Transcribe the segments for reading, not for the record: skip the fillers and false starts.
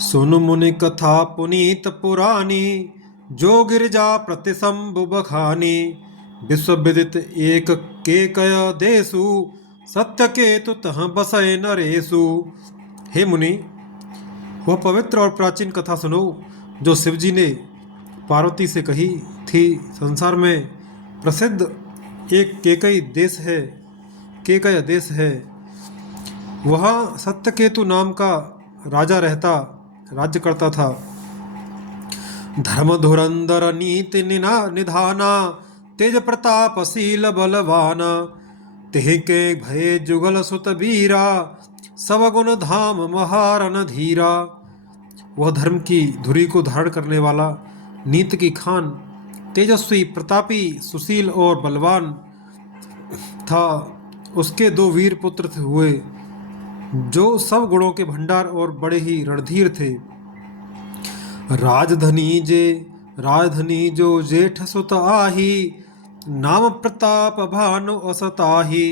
सुन मुनि कथा पुनीत पुरानी, जो गिरजा प्रतिशंभु बखानी। विश्व विदित एक के कय देसु, सत्य के तु तह बसय नरेसु। हे मुनि, वह पवित्र और प्राचीन कथा सुनो जो शिवजी ने पार्वती से कही थी। संसार में प्रसिद्ध एक केकय देश है। वहाँ सत्यकेतु नाम का राजा राज्य करता था। धर्म धुरंधर नीति निधाना, तेज प्रताप शील बलवाना। तेह के भय जुगल सुत वीरा, सब गुण धाम महारन धीरा। वह धर्म की धुरी को धारण करने वाला, नीति की खान, तेजस्वी, प्रतापी, सुशील और बलवान था। उसके दो वीर पुत्र हुए, जो सब गुणों के भंडार और बड़े ही रणधीर थे। राजधनी जो जेठ सुत आही, नाम प्रताप भानु असताही।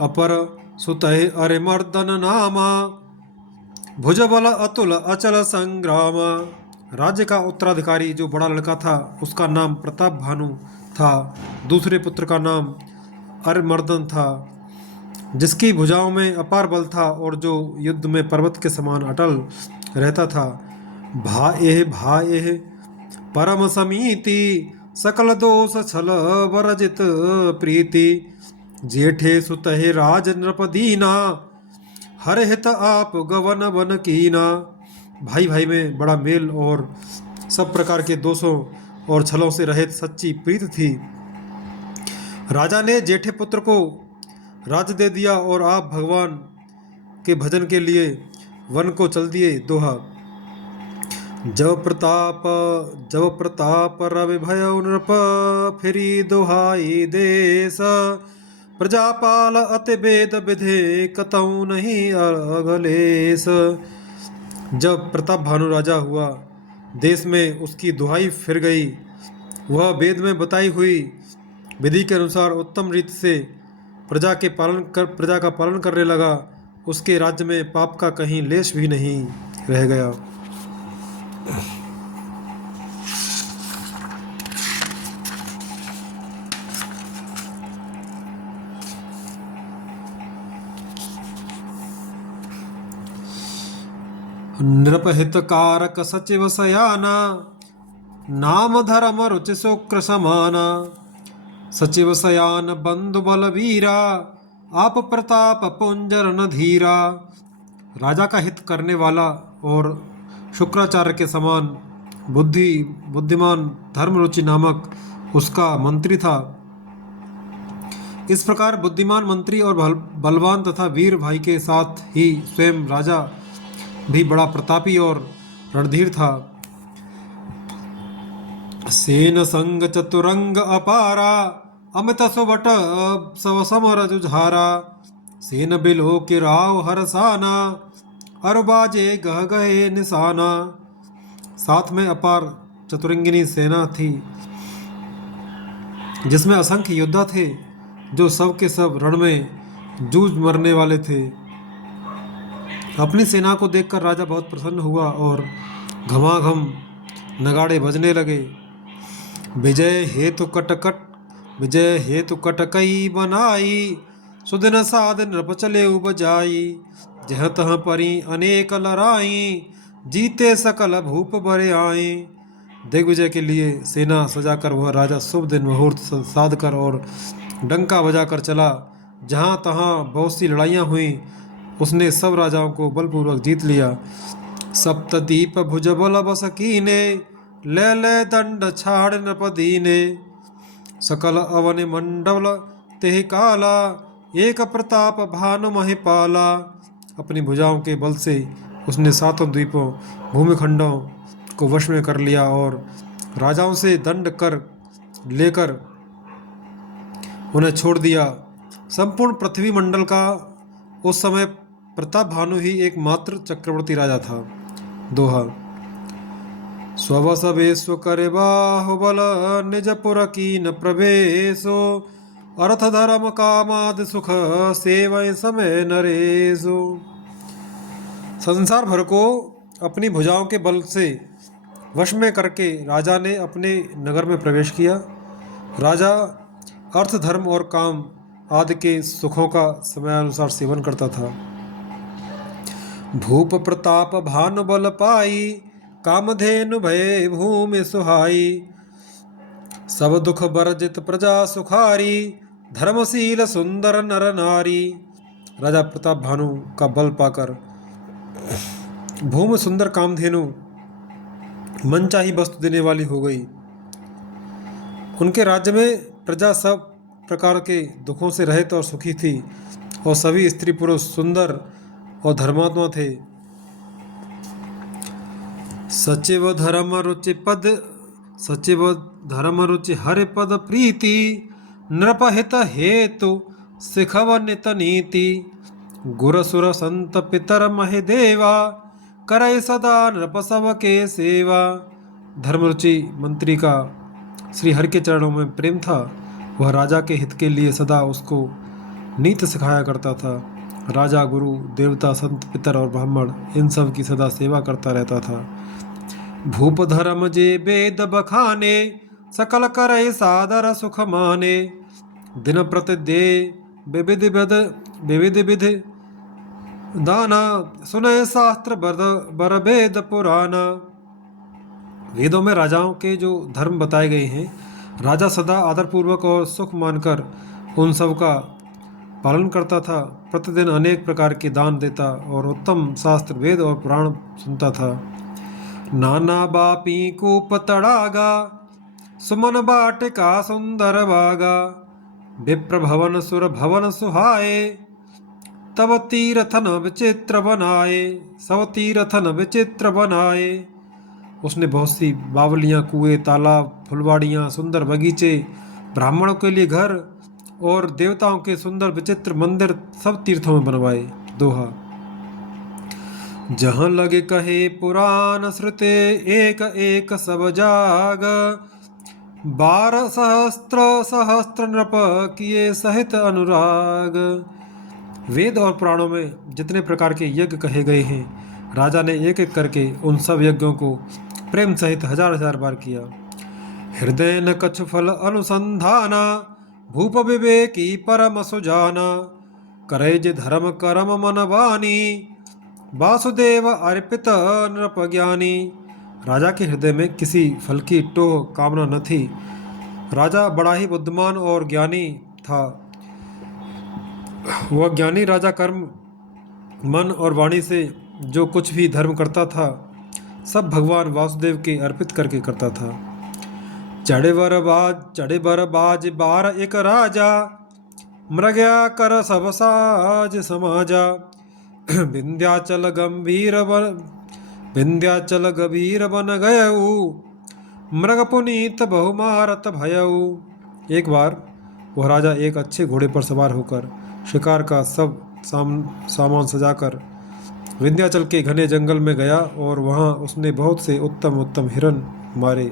अपर सुतहि अरिमर्दन नामा, भुजबल अतुल अचल संग्राम। राज्य का उत्तराधिकारी जो बड़ा लड़का था, उसका नाम प्रताप भानु था। दूसरे पुत्र का नाम अरिमर्दन था, जिसकी भुजाओं में अपार बल था और जो युद्ध में पर्वत के समान अटल रहता था। भाएह परम समीति, सकल दोष छल वरजित प्रीति। जेठे सुतहे राज नृपदीना, हर हित आप गवन वन कीना। भाई भाई में बड़ा मेल और सब प्रकार के दोषों और छलों से रहित सच्ची प्रीति थी। राजा ने जेठे पुत्र को राज्य दे दिया और आप भगवान के भजन के लिए वन को चल दिए। दोहा। जब प्रताप रवि भयउ नृप, फिरी दोहाई देश। प्रजापाल अति वेद विधे, कतऊ नहीं अघलेश। जब प्रताप भानु राजा हुआ, देश में उसकी दुहाई फिर गई। वह वेद में बताई हुई विधि के अनुसार उत्तम रीति से प्रजा का पालन करने लगा। उसके राज्य में पाप का कहीं लेश भी नहीं रह गया। नृपहित कारक सचिव सयाना, नाम धर्म रुचि शुक्र समाना। सचिव सयान बंधु बल वीरा, आप प्रताप पुंजरन धीरा। राजा का हित करने वाला और शुक्राचार्य के समान बुद्धिमान धर्मरुचि नामक उसका मंत्री था। इस प्रकार बुद्धिमान मंत्री और बलवान तथा वीर भाई के साथ ही स्वयं राजा भी बड़ा प्रतापी और रणधीर था। सेन संग चतुरंग अपारा, अमित सुवट सव समर जुझारा। सेन बिलो के राव हरसाना, अरबाजे गह गए निशाना। साथ में अपार चतुरंगिनी सेना थी, जिसमें असंख्य योद्धा थे, जो सब के सब रण में जूझ मरने वाले थे। अपनी सेना को देखकर राजा बहुत प्रसन्न हुआ और घमाघम नगाड़े बजने लगे। विजय हेतु कटकई बनाई, सुदिन साध नृप चले बजाई। जह तह परी अनेक लड़ाई, जीते सकल भूप बरे आए। दिग्विजय के लिए सेना सजाकर वह राजा शुभ दिन मुहूर्त साध कर और डंका बजाकर चला। जहाँ तहाँ बहुत सी लड़ाइयाँ हुई, उसने सब राजाओं को बलपूर्वक जीत लिया। सप्तदीप भुजबल बसकीने, ले ले दंड छाड़ नृपदीने। सकल अवन मंडल तेह काला, एक प्रताप भानु महिपाला। अपनी भुजाओं के बल से उसने सातों द्वीपों भूमिखंडों को वश में कर लिया और राजाओं से दंड कर लेकर उन्हें छोड़ दिया। संपूर्ण पृथ्वी मंडल का उस समय प्रताप भानु ही एकमात्र चक्रवर्ती राजा था। दोहा। स्ववस विश्व करे बाहुबल, निज पुर कीन प्रवेशो। अर्थ धर्म कामाद सुख, सेवय समय नरेशो। संसार भर को अपनी भुजाओं के बल से वश में करके राजा ने अपने नगर में प्रवेश किया। राजा अर्थ, धर्म और काम आदि के सुखों का समयानुसार सेवन करता था। भूप प्रताप भानु बल पाई, कामधेनु भय भूमि सुहाई। सब दुख बरजित प्रजा सुखारी, धर्मशील सुंदर नर नारी। राजा प्रताप भानु का बल पाकर भूमि सुंदर कामधेनु मनचाही वस्तु देने वाली हो गई। उनके राज्य में प्रजा सब प्रकार के दुखों से रहित और सुखी थी और सभी स्त्री पुरुष सुंदर और धर्मात्मा थे। सचिव धर्म रुचि पद, सचिव धर्म रुचि हरि पद प्रीति। नृपहित हेतु सिखव नित नीति। गुर सुर संत पितर महि देवा, करय सदा नृप सब के सेवा। धर्मरुचि मंत्री का श्री हरि के चरणों में प्रेम था। वह राजा के हित के लिए सदा उसको नीति सिखाया करता था। राजा, गुरु, देवता, संत, पितर और ब्राह्मण इन सब की सदा सेवा करता रहता था। भूप धर्म जे वेद बखाने, सकल करय सादर सुख माने। दिन प्रति दे विविध विध दाना, सुनय शास्त्र बर वेद पुराना। वेदों में राजाओं के जो धर्म बताए गए हैं, राजा सदा आदरपूर्वक और सुख मानकर उन सब का पालन करता था। प्रतिदिन अनेक प्रकार के दान देता और उत्तम शास्त्र, वेद और पुराण सुनता था। नाना बापी कूप तड़ागा, सुमन बाटिका सुंदर बागा। विप्र भवन सुर भवन सुहाए, तब तीरथन विचित्र बनाए। सब तीरथन विचित्र बनाए। उसने बहुत सी बावलियाँ, कुएं, तालाब, फुलवाड़ियाँ, सुंदर बगीचे, ब्राह्मणों के लिए घर और देवताओं के सुंदर विचित्र मंदिर सब तीर्थों में बनवाए। दोहा। जहाँ लगे कहे पुराण श्रुते, एक एक सब जाग। 12 सहस्त्र नृप किए सहित अनुराग। वेद और पुराणों में जितने प्रकार के यज्ञ कहे गए हैं, राजा ने एक एक करके उन सब यज्ञों को प्रेम सहित हजार हजार बार किया। हृदय न कछु फल अनुसंधाना, भूप विवेकी परम सुजाना। करे जे धर्म करम मन वानी, वासुदेव अर्पित नृप ज्ञानी। राजा के हृदय में किसी फल की टोह कामना न थी। राजा बड़ा ही बुद्धिमान और ज्ञानी था। वह ज्ञानी राजा कर्म, मन और वाणी से जो कुछ भी धर्म करता था, सब भगवान वासुदेव के अर्पित करके करता था। चढ़े बर बाज बार एक राजा, मृग्या कर सब साज समाजा। विंध्याचल गंभीर बन गयऊ, मृग पुनीत बहुमारत भयऊ। एक बार वह राजा एक अच्छे घोड़े पर सवार होकर शिकार का सब सामान सजाकर विंध्याचल के घने जंगल में गया और वहां उसने बहुत से उत्तम उत्तम हिरण मारे।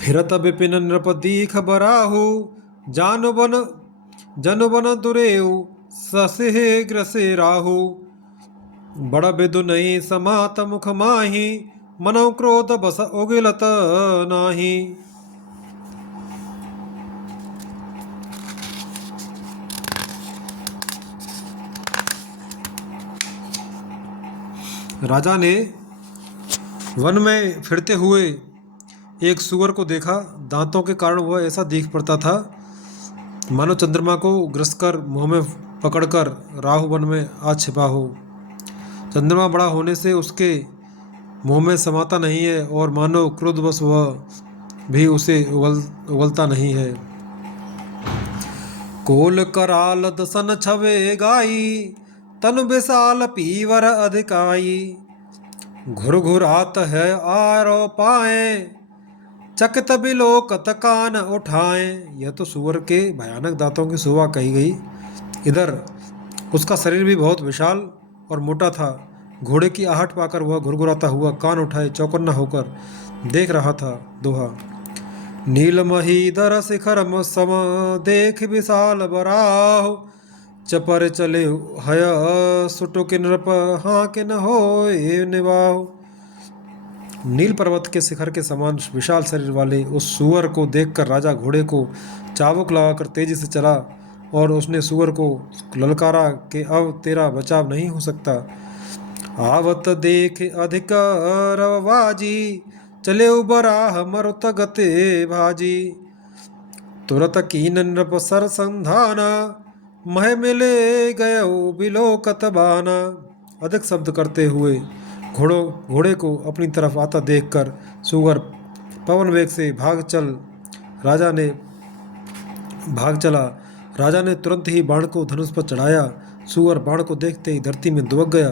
फिरत विपिन नृप दीख बराहु, जन बन दुरेऊ, ससिह ग्रसे राहु। बड़ बिदु नहीं समात मुख माही, मनो क्रोध बस उगिलत नाही। राजा ने वन में फिरते हुए एक सुअर को देखा। दांतों के कारण वह ऐसा दिख पड़ता था मानो चंद्रमा को ग्रस कर मुंह में पकड़कर राहु वन में आ छिपा हो। चंद्रमा बड़ा होने से उसके मुंह में समाता नहीं है और मानो क्रोधवश वह भी उसे उगलता नहीं है। कोल कराल दसन छवे गाई, तनु विशाल पीवर अधिकाई। घुर घुरात है आरो पाए, चकित बिलोकत कान उठाए। यह तो सुअर के भयानक दांतों की शोभा कही गई। इधर उसका शरीर भी बहुत विशाल और मोटा था। घोड़े की आहट पाकर वह घुरघुराता हुआ कान उठाए चौकन्ना होकर देख रहा था। दोहा। नीलमही दर शिखर सम, देख विशाल बराह। चपर चले हय सुटो के नृप हाँ के न हो निवाहो। नील पर्वत के शिखर के समान विशाल शरीर वाले उस सूअर को देखकर राजा घोड़े को चाबुक लगाकर तेजी से चला और उसने सूअर को ललकारा कि अब तेरा बचाव नहीं हो सकता। आवत देख अधिक रवाजी चले बराह मरुत गते भाजी। तुरत कीन नृप सर संधाना मह मिले गयो बिलोकत बाना। अधिक शब्द करते हुए घोड़े को अपनी तरफ आता देखकर सूअर पवन वेग से राजा ने भाग चला। राजा ने तुरंत ही बाण को धनुष पर चढ़ाया। सूअर बाण को देखते ही धरती में दुबक गया।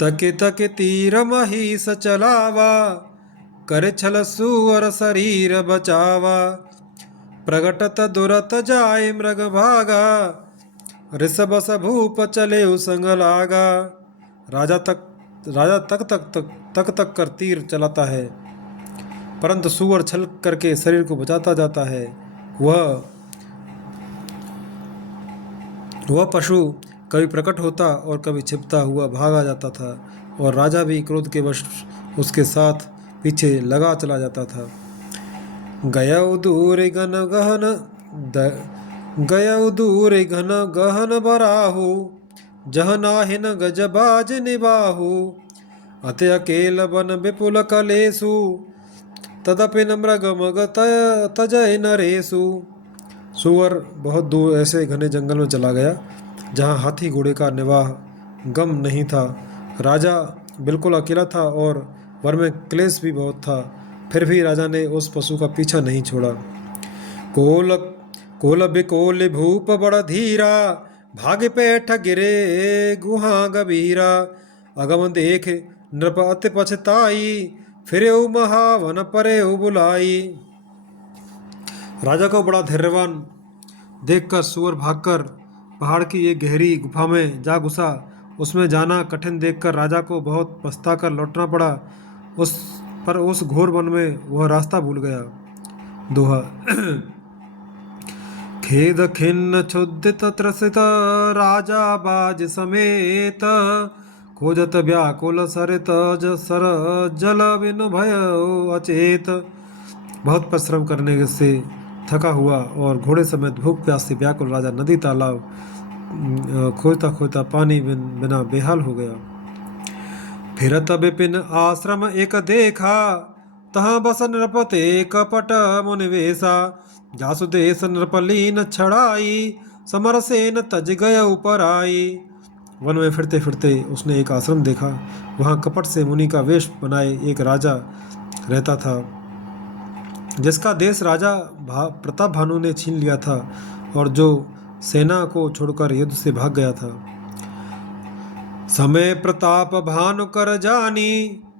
तके तके तीर महीस चलावा करे छल सूअर शरीर बचावा। प्रगटत दुरत जाय मृग भागा ऋषभ भूप चले संग लागा। राजा तक कर तीर चलाता है परंतु सूअर छल करके शरीर को बचाता जाता है। वह पशु कभी प्रकट होता और कभी छिपता हुआ भागा जाता था और राजा भी क्रोध के वश उसके साथ पीछे लगा चला जाता था। गयउ दूर घन गहन बराहु जह नाहिन गजबाज निबाहु। अत अकेल बन विपुल कलेसु तदपिन मृग मग तजय नरेसु। सूअर बहुत दूर ऐसे घने जंगल में चला गया जहाँ हाथी घोड़े का निवाह गम नहीं था। राजा बिल्कुल अकेला था और वन में क्लेश भी बहुत था। फिर भी राजा ने उस पशु का पीछा नहीं छोड़ा। कोल कोल बिकोल भूप बड़ धीरा भाग पैठ गिरे गुहा गभीरा। अगम देख नृप अति पछताई फिरे महावन परे बुलाई। राजा को बड़ा धैर्यवान देखकर सूअर भागकर पहाड़ की एक गहरी गुफा में जा घुसा। उसमें जाना कठिन देखकर राजा को बहुत पछताकर लौटना पड़ा। उस घोर वन में वह रास्ता भूल गया। दोहा खेद खिन्न क्षुदित त्रसित राजा बाज समेत खोजत व्याकुल सरित सर जल बिनु भय अचेत। बहुत परिश्रम करने से थका हुआ और घोड़े समेत भूख प्यास से व्याकुल राजा नदी तालाब खोजता खोजता पानी बिना बेहाल हो गया। फिरत विपिन आश्रम एक देखा तहाँ बस नृपते कपट मुनिवेशा। जासुदेश नृपलीन छड़ाई समरसेन तज गय ऊपर आई। वन में फिरते फिरते उसने एक आश्रम देखा। वहाँ कपट से मुनि का वेश बनाए एक राजा रहता था जिसका देश राजा प्रताप भानु ने छीन लिया था और जो सेना को छोड़कर युद्ध से भाग गया था। समय प्रताप भानु कर जानी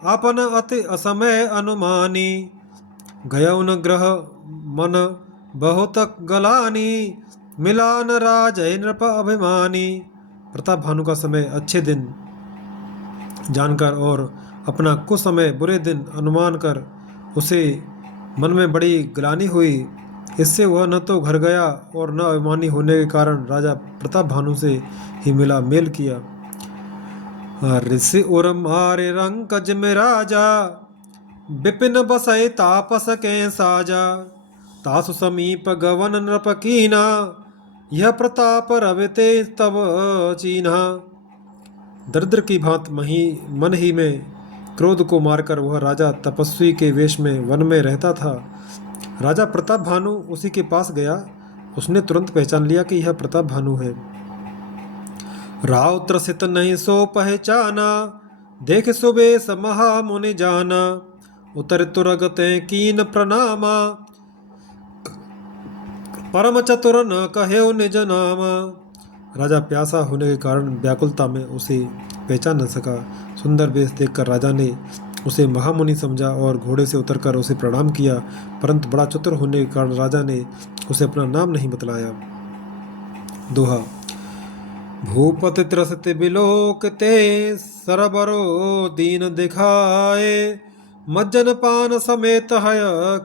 अपन अति असमय अनुमानी। गयउन ग्रह मन बहुत गलानी मिलान राज नृप अभिमानी। प्रताप भानु का समय अच्छे दिन जानकर और अपना कुछ समय बुरे दिन अनुमान कर उसे मन में बड़ी ग्लानि हुई। इससे वह न तो घर गया और न अभिमानी होने के कारण राजा प्रताप भानु से ही मिला मेल किया। ऋषि उर मारे रंकज में राजा विपिन बसय तापस के साजा। तासु समीप गवन नृप कीना यह प्रताप रविते तब चीन्हा। दरिद्र की भांत मन ही में क्रोध को मारकर वह राजा तपस्वी के वेश में वन में रहता था। राजा प्रताप भानु उसी के पास गया। उसने तुरंत पहचान लिया कि यह प्रताप भानु है। राव त्रसित नहीं सो पहचाना देख सुबेश महामुनि जाना। उतर तुरगते कीन प्रणामा परम चतुर न कहे निज नामा। राजा प्यासा होने के कारण व्याकुलता में उसे पहचान न सका। सुंदर वेश देखकर राजा ने उसे महामुनि समझा और घोड़े से उतरकर उसे प्रणाम किया, परंतु बड़ा चतुर होने के कारण राजा ने उसे अपना नाम नहीं बतलाया। दोहा भूपति त्रसते बिलोकते सरबरो दीन दिखाए। मज्जन पान समेत हय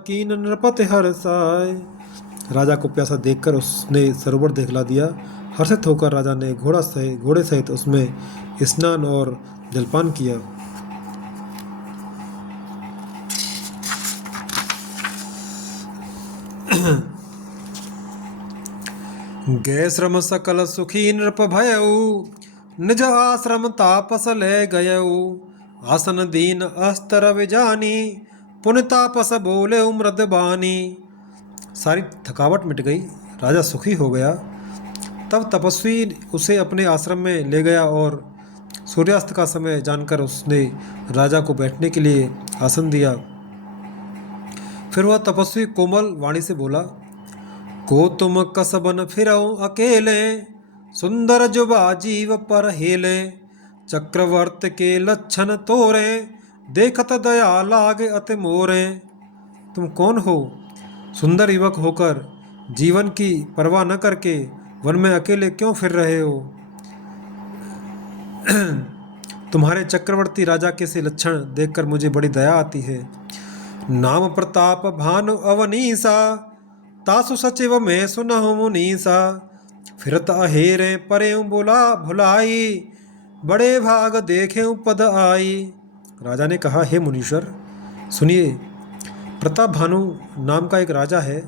कीन नृपति हरसाय। राजा को प्यासा देखकर उसने सरोवर दिखला दिया। हर्षित होकर राजा ने घोड़े सहित उसमें स्नान और जलपान किया। गए श्रम सकल सुखी नृप भयऊ, निज आश्रम तापस ले गयऊ। आसन दीन अस्तर विजानी, पुन तापस बोले मृद बानी। सारी थकावट मिट गई, राजा सुखी हो गया। तब तपस्वी उसे अपने आश्रम में ले गया और सूर्यास्त का समय जानकर उसने राजा को बैठने के लिए आसन दिया। फिर वह तपस्वी कोमल वाणी से बोला, को तुम कसबन फिरऊं अकेले, सुंदर जुबा जीव पर हेले। चक्रवर्त के लक्षण तोरे, देखत दया लागे अति मोरे। तुम कौन हो? सुंदर युवक होकर जीवन की परवाह न करके वन में अकेले क्यों फिर रहे हो? तुम्हारे चक्रवर्ती राजा के से लक्षण देखकर मुझे बड़ी दया आती है। नाम प्रताप भानु अवनीसा, तासु सचिव में सुनहु मुनीसा। फिरत अहेरे परे बोला भुलाई, बड़े भाग देखे पद आई। राजा ने कहा, हे मुनीश्वर सुनिए, प्रताप भानु नाम का एक राजा है,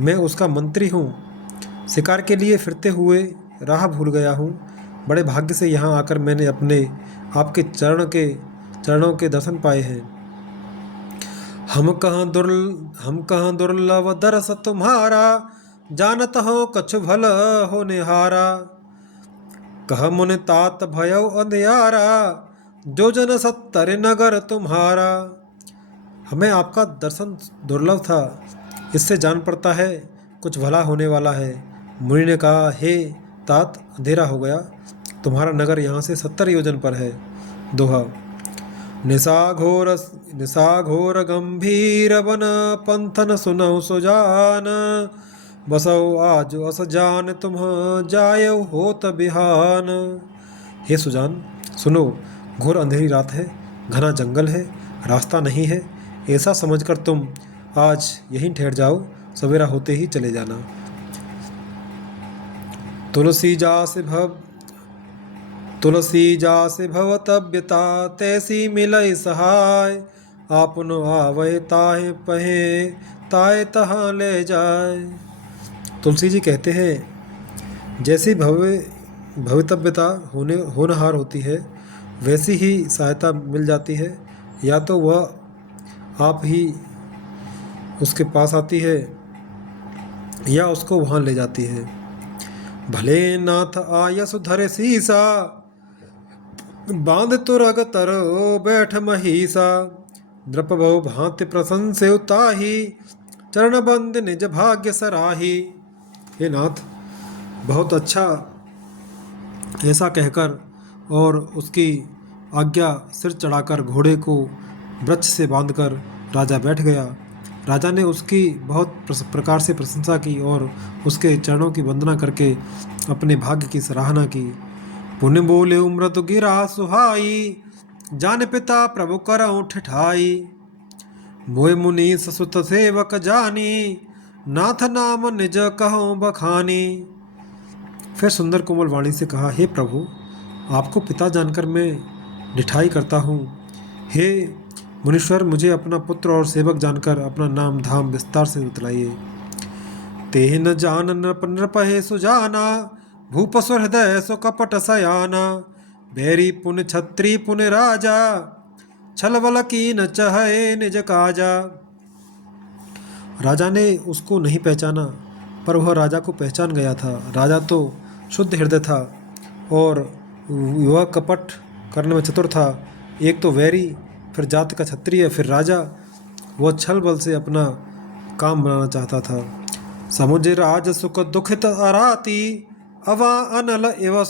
मैं उसका मंत्री हूँ। शिकार के लिए फिरते हुए राह भूल गया हूँ। बड़े भाग्य से यहाँ आकर मैंने अपने आपके चरणों के दर्शन पाए हैं। हम कहाँ दुर्लभ दरस तुम्हारा, जानत हो कछु भल हो निहारा। कह मुन तात भयउ अंधियारा, जो जन सत्तर नगर तुम्हारा। हमें आपका दर्शन दुर्लभ था, इससे जान पड़ता है कुछ भला होने वाला है। मुनि ने कहा, हे तात, अंधेरा हो गया, तुम्हारा नगर यहाँ से 70 योजन पर है। दोहा। निशा घोर गंभीर वन, पंथन सुनहु सुजान। बसौ आज अस जान, तुम जायउ होत बिहान। हे सुजान सुनो, घोर अंधेरी रात है, घना जंगल है, रास्ता नहीं है। ऐसा समझकर तुम आज यहीं ठहर जाओ, सवेरा होते ही चले जाना। तुलसी जास भवतव्यता, तैसी मिलई सहाय। आपन आवै ताहे पहे, ताए तहाँ ले जाए। तुलसी जी कहते हैं, जैसी भवितव्यता होनहार होती है, वैसी ही सहायता मिल जाती है। या तो वह आप ही उसके पास आती है या उसको वहाँ ले जाती है। भले नाथ आयस धरे सीसा, बांध तुरग तरो बैठ महीसा। नृप बहु भांति प्रशंसे उताही, चरण बंद निज भाग्य सराही। हे नाथ, बहुत अच्छा। ऐसा कहकर और उसकी आज्ञा सिर चढ़ाकर घोड़े को वृक्ष से बांधकर राजा बैठ गया। राजा ने उसकी बहुत प्रकार से प्रशंसा की और उसके चरणों की वंदना करके अपने भाग्य की सराहना की। पुण्य बोले मृदु गिरा सुहाई, जान पिता प्रभु करऊं ठिठाई। मोय मुनि ससुत सेवक जानी, नाथ नाम निज कहूँ बखानी। फिर सुंदर कोमल वाणी से कहा, हे प्रभु, आपको पिता जानकर मैं ढिठाई करता हूँ। हे मुनीश्वर, मुझे अपना पुत्र और सेवक जानकर अपना नाम धाम विस्तार से बतलाइए। तेन जान नृपहे सुजाना, भूपसुर हृदय सो कपट सयाना। बैरी पुन छत्री पुन राजा, छलबल की न चहे निज काजा। राजा ने उसको नहीं पहचाना, पर वह राजा को पहचान गया था। राजा तो शुद्ध हृदय था और वह कपट करने में चतुर था। एक तो वैरी, फिर जात का क्षत्रिय, फिर राजा। वह छल बल से अपना काम बनाना चाहता था। समुझ राज सुख दुखित अराती, अवा अनल एव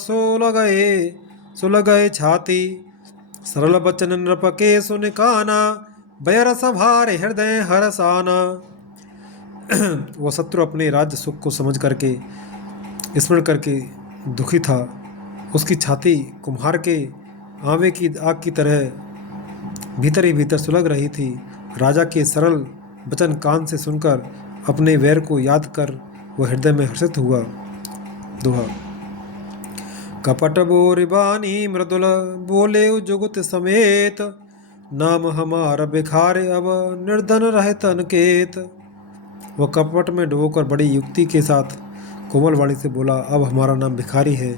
सुलगए छाती। सरल बचन नृप के सुन काना, बैर सभारे हृदय हरसाना। वह शत्रु अपने राज्य सुख को समझ करके, स्मरण करके दुखी था। उसकी छाती कुम्हार के आवे की आग की तरह भीतर ही भीतर सुलग रही थी। राजा के सरल वचन कान से सुनकर अपने वैर को याद कर वह हृदय में हर्षित हुआ। दोहा। कपट बोर बानी मृदुल बोले जुगुत समेत, नाम हमारा भिखारे अब निर्धन रहे तनकेत। वह कपट में डुबोकर बड़ी युक्ति के साथ कोमल वाणी से बोला, अब हमारा नाम भिखारी है,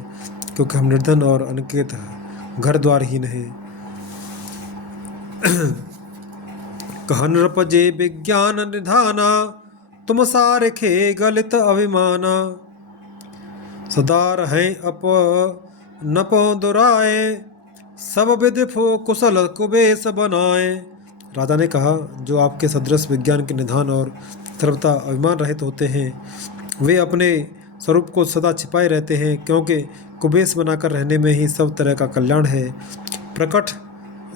क्योंकि हम निर्धन और अनकेत घर द्वारहीन हैं। कहन रपजे विज्ञान निधाना, तुम सारखे गलित अभिमाना। सदा रहें अप नपो दुराए, सब विधिफो कुशल कुबेश बनाए। राजा ने कहा, जो आपके सदृश विज्ञान के निधान और सर्वथा अभिमान रहित होते हैं, वे अपने स्वरूप को सदा छिपाए रहते हैं, क्योंकि कुबेश बनाकर रहने में ही सब तरह का कल्याण है। प्रकट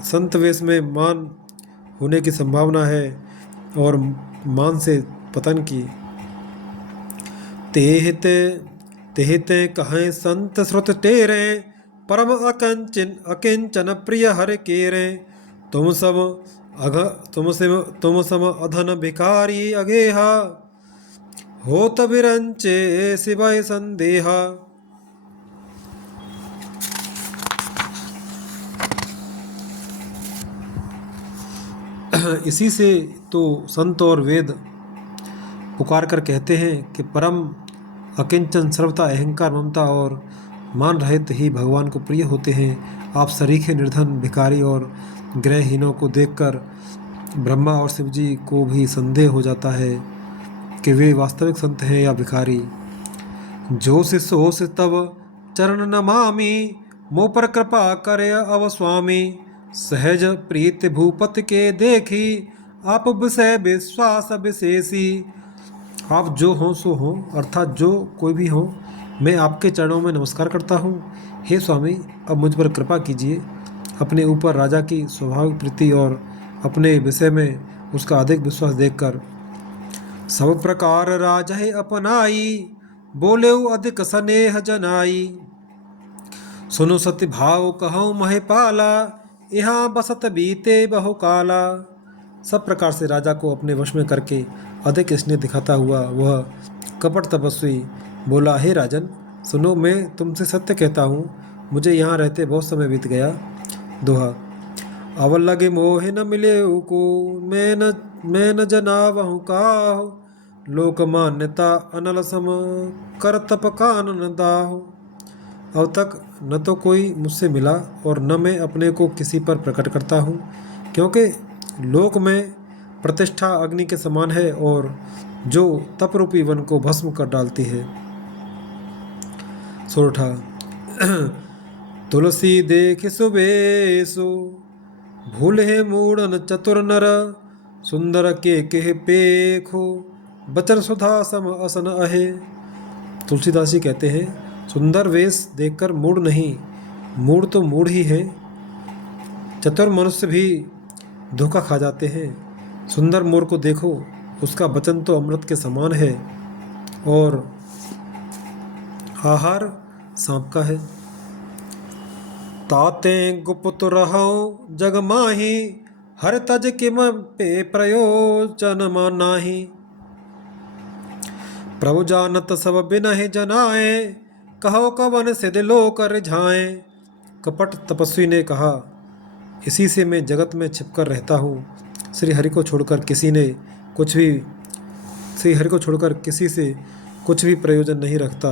संत वेश में मान होने की संभावना है और मान से पतन की। तेहते कहें संत श्रुत टेरे, परम अकिंचन प्रिय हर केरे। तुम सम अधन भिखारी अगेहा, होत बिरंचे सिवाय संदेहा। इसी से तो संत और वेद पुकार कर कहते हैं कि परम अकिंचन सर्वथा अहंकार ममता और मान रहित ही भगवान को प्रिय होते हैं। आप सरीखे निर्धन भिखारी और ग्रहहीनों को देखकर ब्रह्मा और शिव जी को भी संदेह हो जाता है कि वे वास्तविक संत हैं या भिखारी। जो शिष्य हो से तब चरण नमामि, मुँह पर कृपा करे अव स्वामी। सहज प्रीत भूपति के देखी, आप विषय विश्वास विशेषी। आप जो हो सो हो, अर्थात जो कोई भी हो, मैं आपके चरणों में नमस्कार करता हूँ। हे स्वामी, अब मुझ पर कृपा कीजिए। अपने ऊपर राजा की स्वाभाविक प्रीति और अपने विषय में उसका अधिक विश्वास देखकर सब प्रकार राजा अपनाई, बोले अधिक स्नेह जनाई। सुनो सत्य भाव कहूँ महिपाला, यहाँ बसत बीते बहुकाला। सब प्रकार से राजा को अपने वश में करके अधिक स्नेह दिखाता हुआ वह कपट तपस्वी बोला, हे राजन सुनो, मैं तुमसे सत्य कहता हूँ, मुझे यहाँ रहते बहुत समय बीत गया। दोहा। अवल लगे मोहे न मिले को, मैं न जनावहु काहु। लोक मान्यता अनल सम, कर तप कानन दाहु। अब तक न तो कोई मुझसे मिला और न मैं अपने को किसी पर प्रकट करता हूँ, क्योंकि लोक में प्रतिष्ठा अग्नि के समान है और जो तप रूपी वन को भस्म कर डालती है। सोरठा। तुलसी देख सुबेसु, भूले मूढ़न चतुर नर। सुंदर के पेखो, बचन सुधा सम असन अहे। तुलसीदास जी कहते हैं, सुंदर वेश देखकर मूढ़ नहीं, मूढ़ तो मूढ़ ही है। चतुर मनुष्य भी धोखा खा जाते हैं। सुंदर मोर को देखो, उसका वचन तो अमृत के समान है और आहार सांप का है। ताते गुप्त रहो जग माही, हर तज किम पे प्रयोजन मानाही। प्रभु जानत सब बिनहि जनाए, कहो कवन सिद्ध लोक रिझाए। कपट तपस्वी ने कहा, इसी से मैं जगत में छिपकर रहता हूँ। श्री हरि को छोड़कर किसी से कुछ भी प्रयोजन नहीं रखता।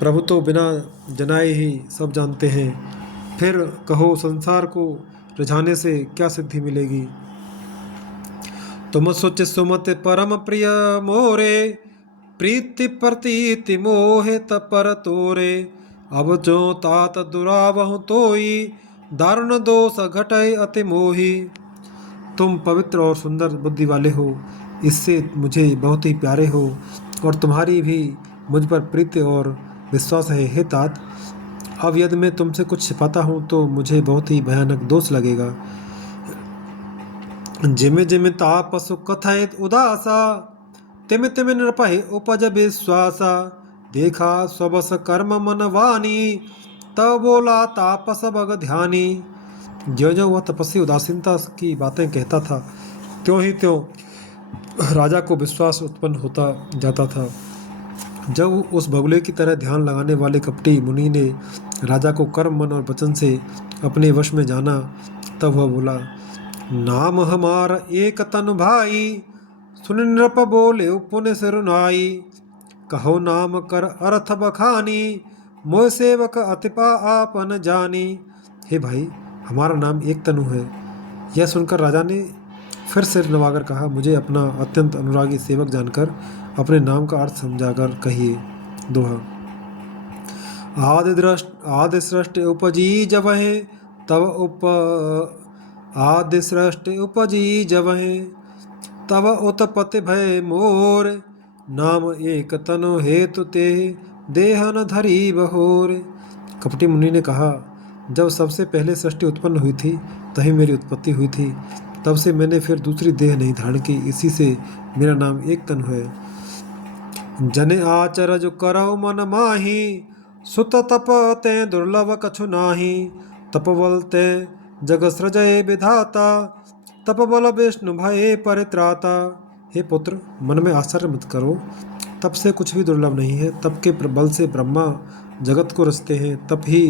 प्रभु तो बिना जनाए ही सब जानते हैं, फिर कहो संसार को रिझाने से क्या सिद्धि मिलेगी। तुम सोच सुमत परम प्रिय मोरे, प्रीति प्रतीति मोहे तपर तोरे। अब जो तात दुरावहु तोई, दारुण दोष घटय अति मोही। तुम पवित्र और सुंदर बुद्धि वाले हो, इससे मुझे बहुत ही प्यारे हो और तुम्हारी भी मुझ पर प्रीति और विश्वास है। हे तात, अब यदि मैं तुमसे कुछ छिपाता हूँ तो मुझे बहुत ही भयानक दोष लगेगा। जिमि जिमि तापस कथयत उदासा, तिमि तिमि नृपहि उपज विश्वासा। देखा स्वबस कर्म मन वानी, तब बोला तापस बग ध्यानी। ज्यों ज्यों वह तपस्वी उदासीनता की बातें कहता था, त्यों ही त्यों राजा को विश्वास उत्पन्न होता जाता था। जब उस बगुले की तरह ध्यान लगाने वाले कपटी मुनि ने राजा को कर्म, मन और वचन से अपने वश में जाना, तब वह बोला, नाम हमारा एक तन भाई, सुन नृप बोले पुण्य सिरुनाई, कहो नाम कर अर्थ बखानी, मोह सेवक अतिपा आपन जानी। हे भाई, हमारा नाम एक तनु है। यह सुनकर राजा ने फिर सिर नवाकर कहा, मुझे अपना अत्यंत अनुरागी सेवक जानकर अपने नाम का अर्थ समझाकर कहिए। दोहा। आदि सृष्टि उपजी जबहे, तब उप आदि सृष्टि उपजी जबहे, तब उत्पत्ति भय मोर, नाम एक तनु हेतु ते, देह न धरी बहोर। कपटी मुनि ने कहा, जब सबसे पहले सृष्टि उत्पन्न हुई थी तभी मेरी उत्पत्ति हुई थी, तब से मैंने फिर दूसरी देह नहीं धारण की, इसी से मेरा नाम एक तनु है। जने आचर जो करौ मन माही, सुत तप ते दुर्लभ कछु नाही, तप बल ते जग सृजय विधाता, तप बल विष्णु भय परित्राता। हे पुत्र, मन में आश्चर्य मत करो, तप से कुछ भी दुर्लभ नहीं है। तप के बल से ब्रह्मा जगत को रचते हैं, तप ही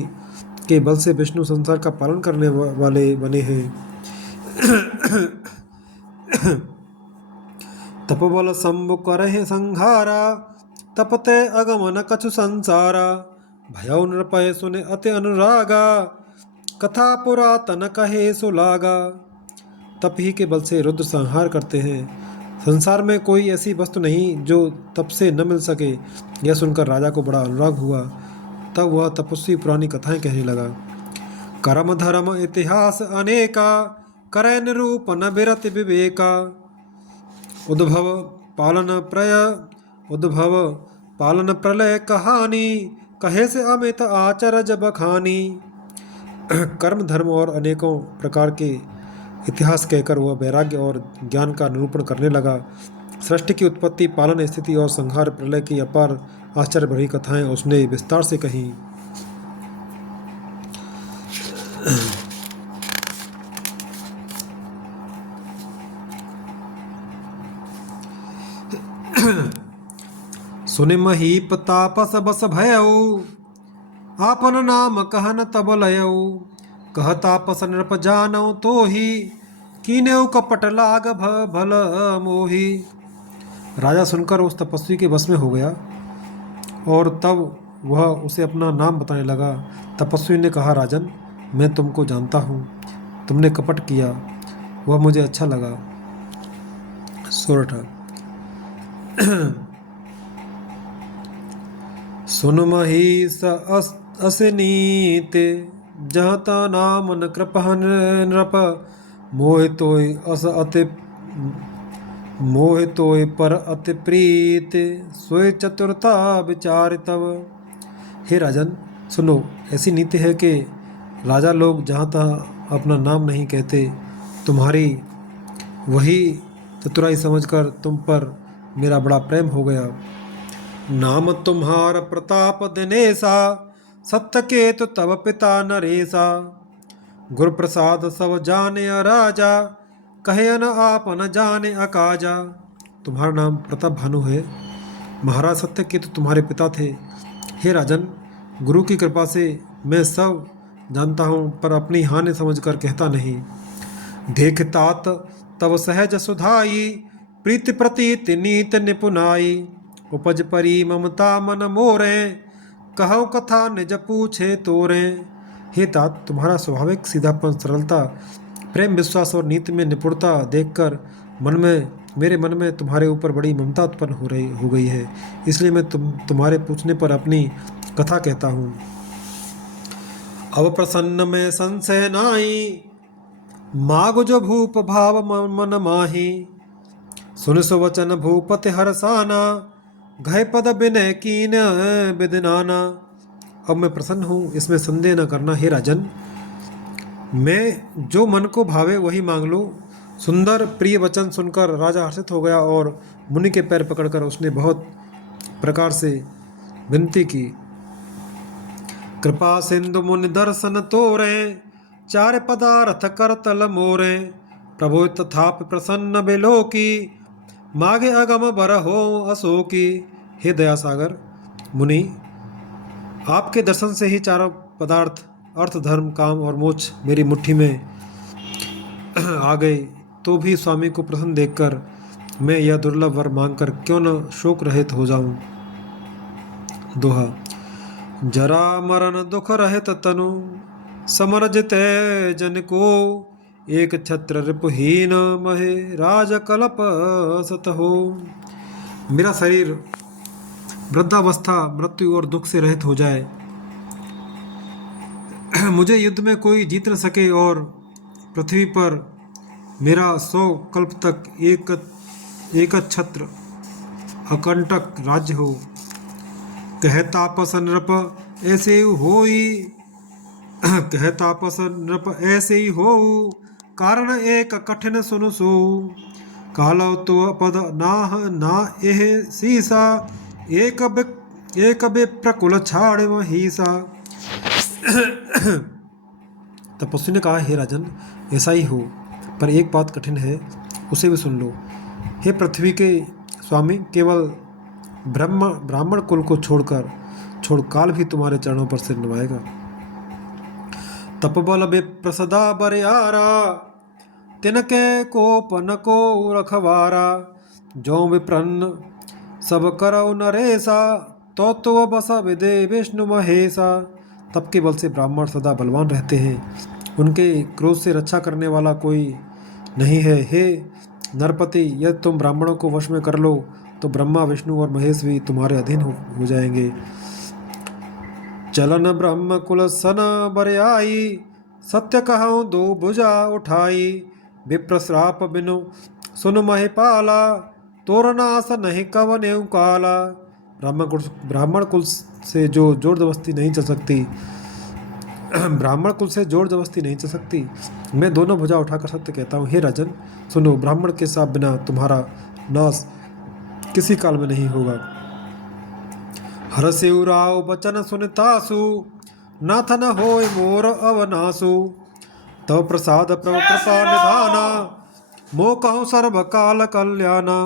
के बल से विष्णु संसार का पालन करने वाले बने हैं। तपबल शंभु करहि संहारा, तपते अगमन कछु संसारा, भयउ नृपय सुने अति अनुरागा, कथा पुरातन कहे सुलागा। तप ही के बल से रुद्र संहार करते हैं। संसार में कोई ऐसी वस्तु नहीं जो तप से न मिल सके। यह सुनकर राजा को बड़ा अनुराग हुआ। तब वह तपस्वी पुरानी कथाएं कहने लगा। कर्म धर्म इतिहास अनेका, करय निरूपण विरति विवेका, उद्भव पालन प्रलय कहानी, कहे से अमित आचरज बखानी। कर्म, धर्म और अनेकों प्रकार के इतिहास कहकर वह वैराग्य और ज्ञान का निरूपण करने लगा। सृष्टि की उत्पत्ति, पालन, स्थिति और संहार, प्रलय की अपार आश्चर्य भरी कथाएं उसने विस्तार से कहीं। सुनि महीप तापस बस भयऊ, आपन नाम कहन तब लयऊ, कह तापस नृप जानऊ तो ही, कीनेऊ कपट लाग भल मोही। राजा सुनकर उस तपस्वी के बस में हो गया और तब वह उसे अपना नाम बताने लगा। तपस्वी ने कहा, राजन, मैं तुमको जानता हूँ, तुमने कपट किया, वह मुझे अच्छा लगा। सोरठा। सुन महीस असनीत, जहता नाम न कृपहन नृप, मोह तोय पर अति प्रीत, सोय चतुरता विचार तब। हे राजन, सुनो, ऐसी नीति है कि राजा लोग जहाँ तहाँ अपना नाम नहीं कहते। तुम्हारी वही चतुराई समझकर तुम पर मेरा बड़ा प्रेम हो गया। नाम तुम्हार प्रताप दिनेसा, सत्य केतु तब पिता नरेसा, गुरु प्रसाद सब जाने राजा, कहे न आप न जाने अकाजा। तुम्हारा नाम प्रताप भानु है, महाराज सत्य केतु तुम्हारे पिता थे। हे राजन, गुरु की कृपा से मैं सब जानता हूँ, पर अपनी हानि समझकर कहता नहीं। देख तात तब सहज सुधाई, प्रीति प्रतीति नीत निपुनाई, उपज परी ममता मन मोरे, कहो कथा निज पूछे तोरे। हे तात, तुम्हारा स्वाभाविक सीधापन, सरलता, प्रेम, विश्वास और नीति में निपुणता देखकर मेरे मन में तुम्हारे ऊपर बड़ी ममता उत्पन्न हो गई है। इसलिए मैं तुम्हारे पूछने पर अपनी कथा कहता हूँ। अब प्रसन्न में संशय नाई, मागो जो भूप भाव मन माही, सुन सुवचन भूपति हरसाना, घय पद विनय कीन विदनाना। अब मैं प्रसन्न हूँ, इसमें संदेह न करना। हे राजन, मैं जो मन को भावे वही मांग लो। सुंदर प्रिय वचन सुनकर राजा हर्षित हो गया और मुनि के पैर पकड़कर उसने बहुत प्रकार से विनती की। कृपा सिंधु मुनि दर्शन तोरे, चार पदार्थ कर तल मोरे, प्रभु तथापि प्रसन्न बिलोकी, मागे अगम बर हो अशोकी। हे दया सागर मुनि, आपके दर्शन से ही चारों पदार्थ अर्थ धर्म काम और मोक्ष मेरी मुट्ठी में आ गए, तो भी स्वामी को प्रसन्न देखकर मैं यह दुर्लभ वर मांगकर क्यों न शोक रहित हो जाऊं। दोहा। जरा मरण दुख रहित तनु समर जिते जन को, एक छत्र रिपुहीन महे राज कल्प सत हो। मेरा शरीर वृद्धावस्था मृत्यु और दुख से रहित हो जाए, मुझे युद्ध में कोई जीत न सके और पृथ्वी पर मेरा 100 कल्प तक एक छत्र अकंटक राज्य हो। कहता पसन नृप ऐसे होई, कहता पसन नृप ऐसे ही हो, कारण एक कठिन सुनु सो। कालो तो पद नाह ना एह सीसा, एक विप्रकुल छाड़ वहीसा। तपस्वी ने कहा, हे राजन, ऐसा ही हो, पर एक बात कठिन है, उसे भी सुन लो। हे पृथ्वी के स्वामी, केवल ब्राह्मण कुल को छोड़ काल भी तुम्हारे चरणों पर सिर नवाएगा। तपबल विप्रसदा बरियारा, तिनके कोपन को रखवारा। जो विप्रन्न सब करौ नरेसा, तो बस विदे विष्णु महेशा। तप के बल से ब्राह्मण सदा बलवान रहते हैं, उनके क्रोध से रक्षा करने वाला कोई नहीं है। हे नरपति, यदि तुम ब्राह्मणों को वश में कर लो तो ब्रह्मा विष्णु और महेश भी तुम्हारे अधीन हो जाएंगे। चलन ब्रह्म कुल सन बरियाई, सत्य कहूँ दो भुजा उठाई। विप्र श्राप बिनु सुन महिपाला, तोरनास नहीं कवने काला। ब्राह्मण कुल से जो जोर जबरदस्ती नहीं चल सकती ब्राह्मण कुल से जोर जबरदस्ती नहीं चल सकती। मैं दोनों भुजा उठाकर सत्य कहता हूँ। हे राजन सुनो, ब्राह्मण के साथ बिना तुम्हारा नाश किसी काल में नहीं होगा। हरसिउ राव बचन सुनतासु, नाथ न होय मोर अवनासु। तव प्रसाद प्रभु कृपा निधाना, मो कहूँ सर्व काल कल्याणा।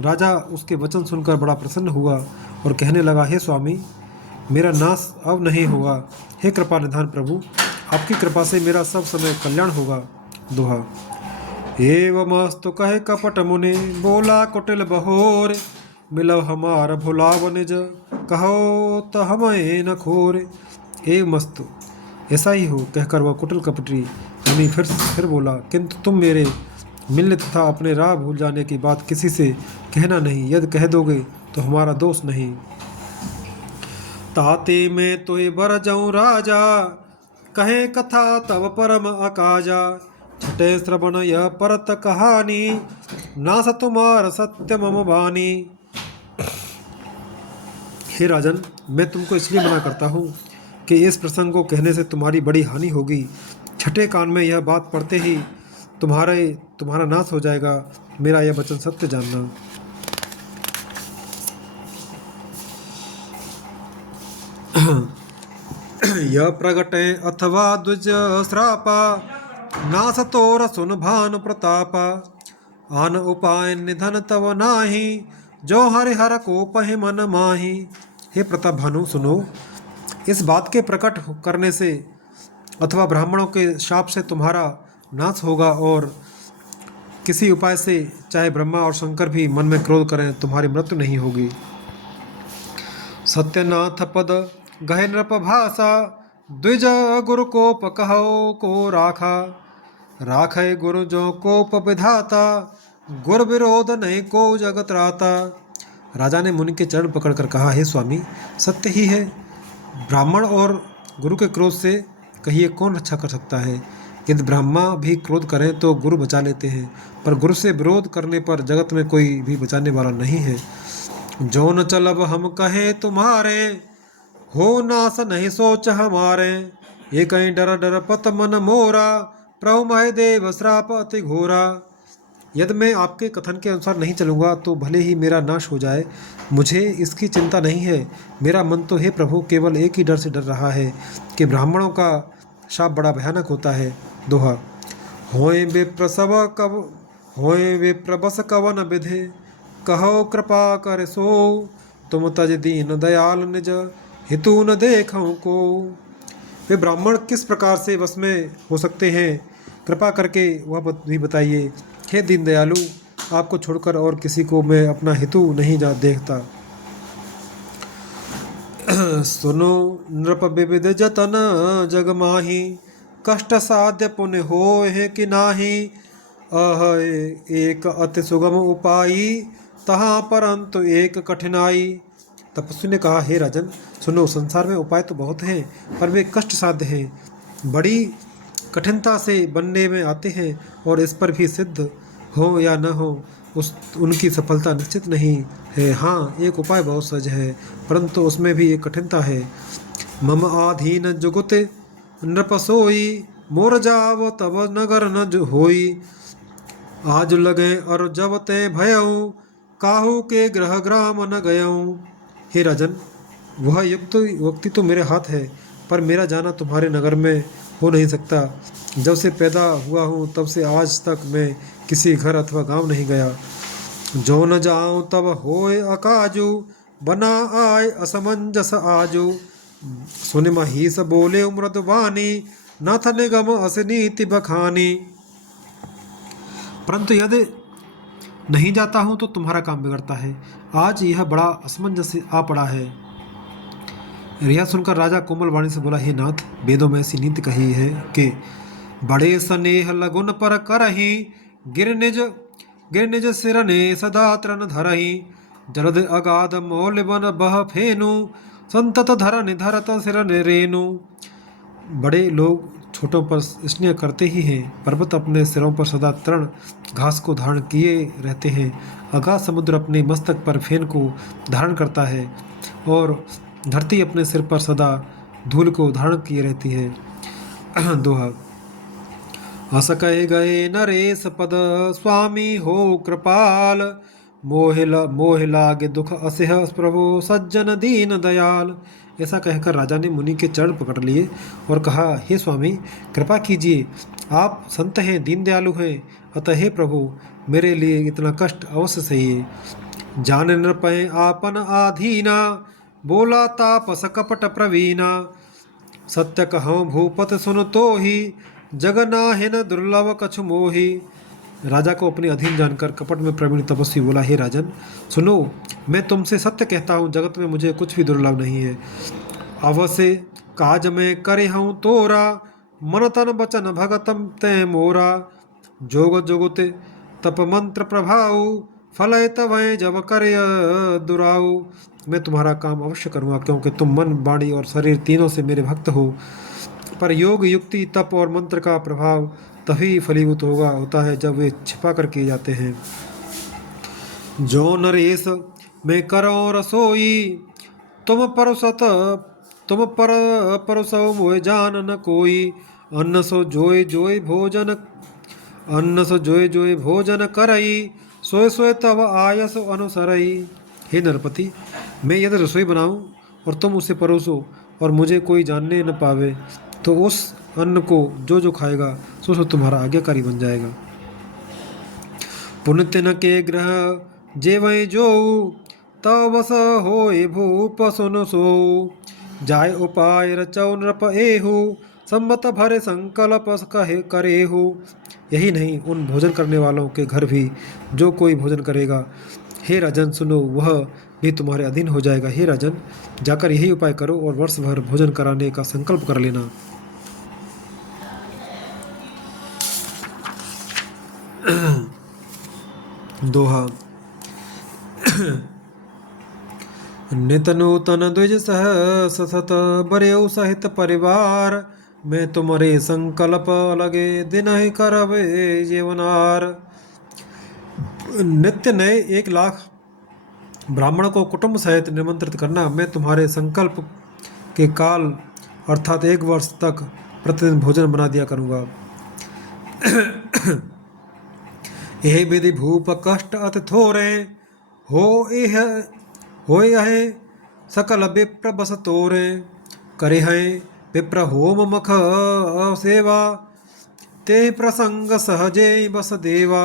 राजा उसके वचन सुनकर बड़ा प्रसन्न हुआ और कहने लगा, हे स्वामी, मेरा नाश अब नहीं होगा। हे कृपा निधान प्रभु, आपकी कृपा से मेरा सब समय कल्याण होगा। दोहा। एवमस्तु कहे कपट मुनि, बोला कुटिल बहोर। मिलव हमार भुलाव निज, कहो त हमें न खोर। एवमस्तु, ऐसा ही हो, कहकर वह कुटिल कपटी मुनि फिर बोला, किंतु तुम मेरे मिलने तथा अपने राह भूल जाने की बात किसी से कहना नहीं। यदि कह दोगे तो हमारा दोष नहीं। ताते में तोय बर जाऊं राजा, कहे कथा तब परम अकाजा। छठे श्रवण यह परत कहानी, नास तुम्हार सत्य मम बानी। हे राजन, मैं तुमको इसलिए मना करता हूँ कि इस प्रसंग को कहने से तुम्हारी बड़ी हानि होगी। छठे कान में यह बात पढ़ते ही तुम्हारा नाश हो जाएगा। मेरा यह वचन सत्य जानना। यह प्रगटे अथवा द्विज श्रापा, नास तोर सुन भानु प्रतापा। आन उपाय निधन तव नाही, जो हरिहर को पहि मन माही। हे प्रताप भानु, सुनो, इस बात के प्रकट करने से अथवा ब्राह्मणों के शाप से तुम्हारा नाश होगा, और किसी उपाय से चाहे ब्रह्मा और शंकर भी मन में क्रोध करें, तुम्हारी मृत्यु नहीं होगी। सत्यनाथ पद गहे नृप भाषा, द्विज गुरु कोप कहो को राखा। राखे गुरु जो कोप विधाता, गुर विरोध नहीं को जगत राता। राजा ने मुनि के चरण पकड़कर कहा, हे स्वामी, सत्य ही है, ब्राह्मण और गुरु के क्रोध से कहिए कौन रक्षा कर सकता है। यदि ब्रह्मा भी क्रोध करें तो गुरु बचा लेते हैं, पर गुरु से विरोध करने पर जगत में कोई भी बचाने वाला नहीं है। जो न चलब हम कहें तुम्हारे, हो नास नहीं सोच हमारे। ये कहीं डर डर पत मन मोरा, प्रभु मह देव श्राप अति घोरा। यदि मैं आपके कथन के अनुसार नहीं चलूँगा तो भले ही मेरा नाश हो जाए, मुझे इसकी चिंता नहीं है। मेरा मन तो हे प्रभु केवल एक ही डर से डर रहा है कि ब्राह्मणों का शाप बड़ा भयानक होता है। दोहा। होए विप्रसव कब होए विप्र बस कवन विधि, कहो कृपा कर सो। तुम तज दीन दयाल निज, हितु न देखऊँ को। वे ब्राह्मण किस प्रकार से वश में हो सकते हैं, कृपा करके वह भी बताइए। हे दीन दयालु, आपको छोड़कर और किसी को मैं अपना हितु नहीं जा देखता। सुनो नृप विविध जतन जग माही, कष्ट साध्य पुण्य हो है कि नाही। अह एक अति सुगम उपाई, तहाँ परंतु एक कठिनाई। तपस्वी ने कहा, हे राजन सुनो, संसार में उपाय तो बहुत हैं, पर वे कष्ट साध्य हैं, बड़ी कठिनता से बनने में आते हैं, और इस पर भी सिद्ध हो या न हो उस उनकी सफलता निश्चित नहीं है। हाँ, एक उपाय बहुत सहज है, परंतु उसमें भी एक कठिनता है। मम आधीन जुगुत नृप सोई, मोर जाव तब नगर न होई। आज लगे और जब ते भयऊ, काहू के ग्रह ग्राम न गयऊँ। हे राजन, वह युक्त व्यक्ति तो मेरे हाथ है, पर मेरा जाना तुम्हारे नगर में हो नहीं सकता। जब से पैदा हुआ हूँ तब से आज तक मैं किसी घर अथवा गांव नहीं गया। जो न जाऊँ तब होए अकाजू, बना आए असमंजस आजू। सुनि महिष बोले मृदवानी, न था निगम अस नीति बखानी। परंतु यदि नहीं जाता हूँ तो तुम्हारा काम बिगड़ता है। आज यह बड़ा असमंजस आ पड़ा है। यह सुनकर राजा कोमल वाणी से बोला, हे नाथ, वेदों में ऐसी नीति कही है कि बड़े स्नेह लगुन पर करही, गिर निज सिरने सदा तृण धरही। जलद अगाध मौल बन बह फेनु, संतत धरन धरत सिर रेनु। बड़े लोग छोटों पर स्नेह करते ही हैं। पर्वत अपने सिरों पर सदा तृण घास को धारण किए रहते हैं। अगाध समुद्र अपने मस्तक पर फेन को धारण करता है, और धरती अपने सिर पर सदा धूल को धारण किए रहती है। दोहा। हस कहे गए नरेश पद, स्वामी हो कृपाल। मोह लागे दुख असह, प्रभु सज्जन दीन दयाल। ऐसा कहकर राजा ने मुनि के चरण पकड़ लिए और कहा, हे स्वामी, कृपा कीजिए, आप संत हैं, दीन दयालु हैं, अतः हे प्रभु, मेरे लिए इतना कष्ट अवश्य सहिए। जान नृपय आपन आधीना, बोला तापस कपट प्रवीणा। सत्य कहूँ भूपत सुन तो ही, जगनाहिन दुर्लभ कछु मोही। राजा को अपने अधीन जानकर कपट में प्रवीण तपस्वी बोला, हे राजन सुनो, मैं तुमसे सत्य कहता हूँ, जगत में मुझे कुछ भी दुर्लभ नहीं है। अवश्य काज में करे हूँ तोरा, मन तन बचन भगतम तय मोरा। जोग जुगुत तप मंत्र प्रभाऊ, फलय तवय जब करे दुराऊ। मैं तुम्हारा काम अवश्य करूँगा, क्योंकि तुम मन वाणी और शरीर तीनों से मेरे भक्त हो। पर योग युक्ति तप और मंत्र का प्रभाव तभी फलीभूत होता है जब वे छिपा कर किए जाते हैं। जो नरेश मैं करो रसोई, तुम पर परसो मोय जान न कोई। अन्न सो जोय भोजन करई, सोए सोए तब आयस अनुसरई। हे नरपति, मैं यदि रसोई बनाऊं और तुम उसे परोसो और मुझे कोई जानने न पावे, तो उस अन्न को जो जो खाएगा सो तुम्हारा आज्ञाकारी बन जाएगा। पुण्य न के ग्रह जेवै जो, तव बस होए भूप सुन सो। जाय उपाय रचौ नृप एहु, सम्मत भरे संकल्प कहे करेहु। यही नहीं, उन भोजन करने वालों के घर भी जो कोई भोजन करेगा, हे राजन सुनो, वह भी तुम्हारे अधीन हो जाएगा। हे राजन, जाकर यही उपाय करो और वर्ष भर भोजन कराने का संकल्प कर लेना। दोहा। नित नूतन द्विज सह ससत, बरेऊ सहित परिवार। मैं तुम्हारे संकल्प लगे, दिन ही करवे जीवनार। नित्य नए 1,00,000 ब्राह्मण को कुटुंब सहित निमंत्रित करना मैं तुम्हारे संकल्प के काल अर्थात 1 वर्ष तक प्रतिदिन भोजन बना दिया करूँगा। यह विधि भूप कष्ट अति थोरे, हो यह सकल विप्र बस तोरे। करे हैं विप्र होम मख सेवा, ते प्रसंग सहजे बस देवा।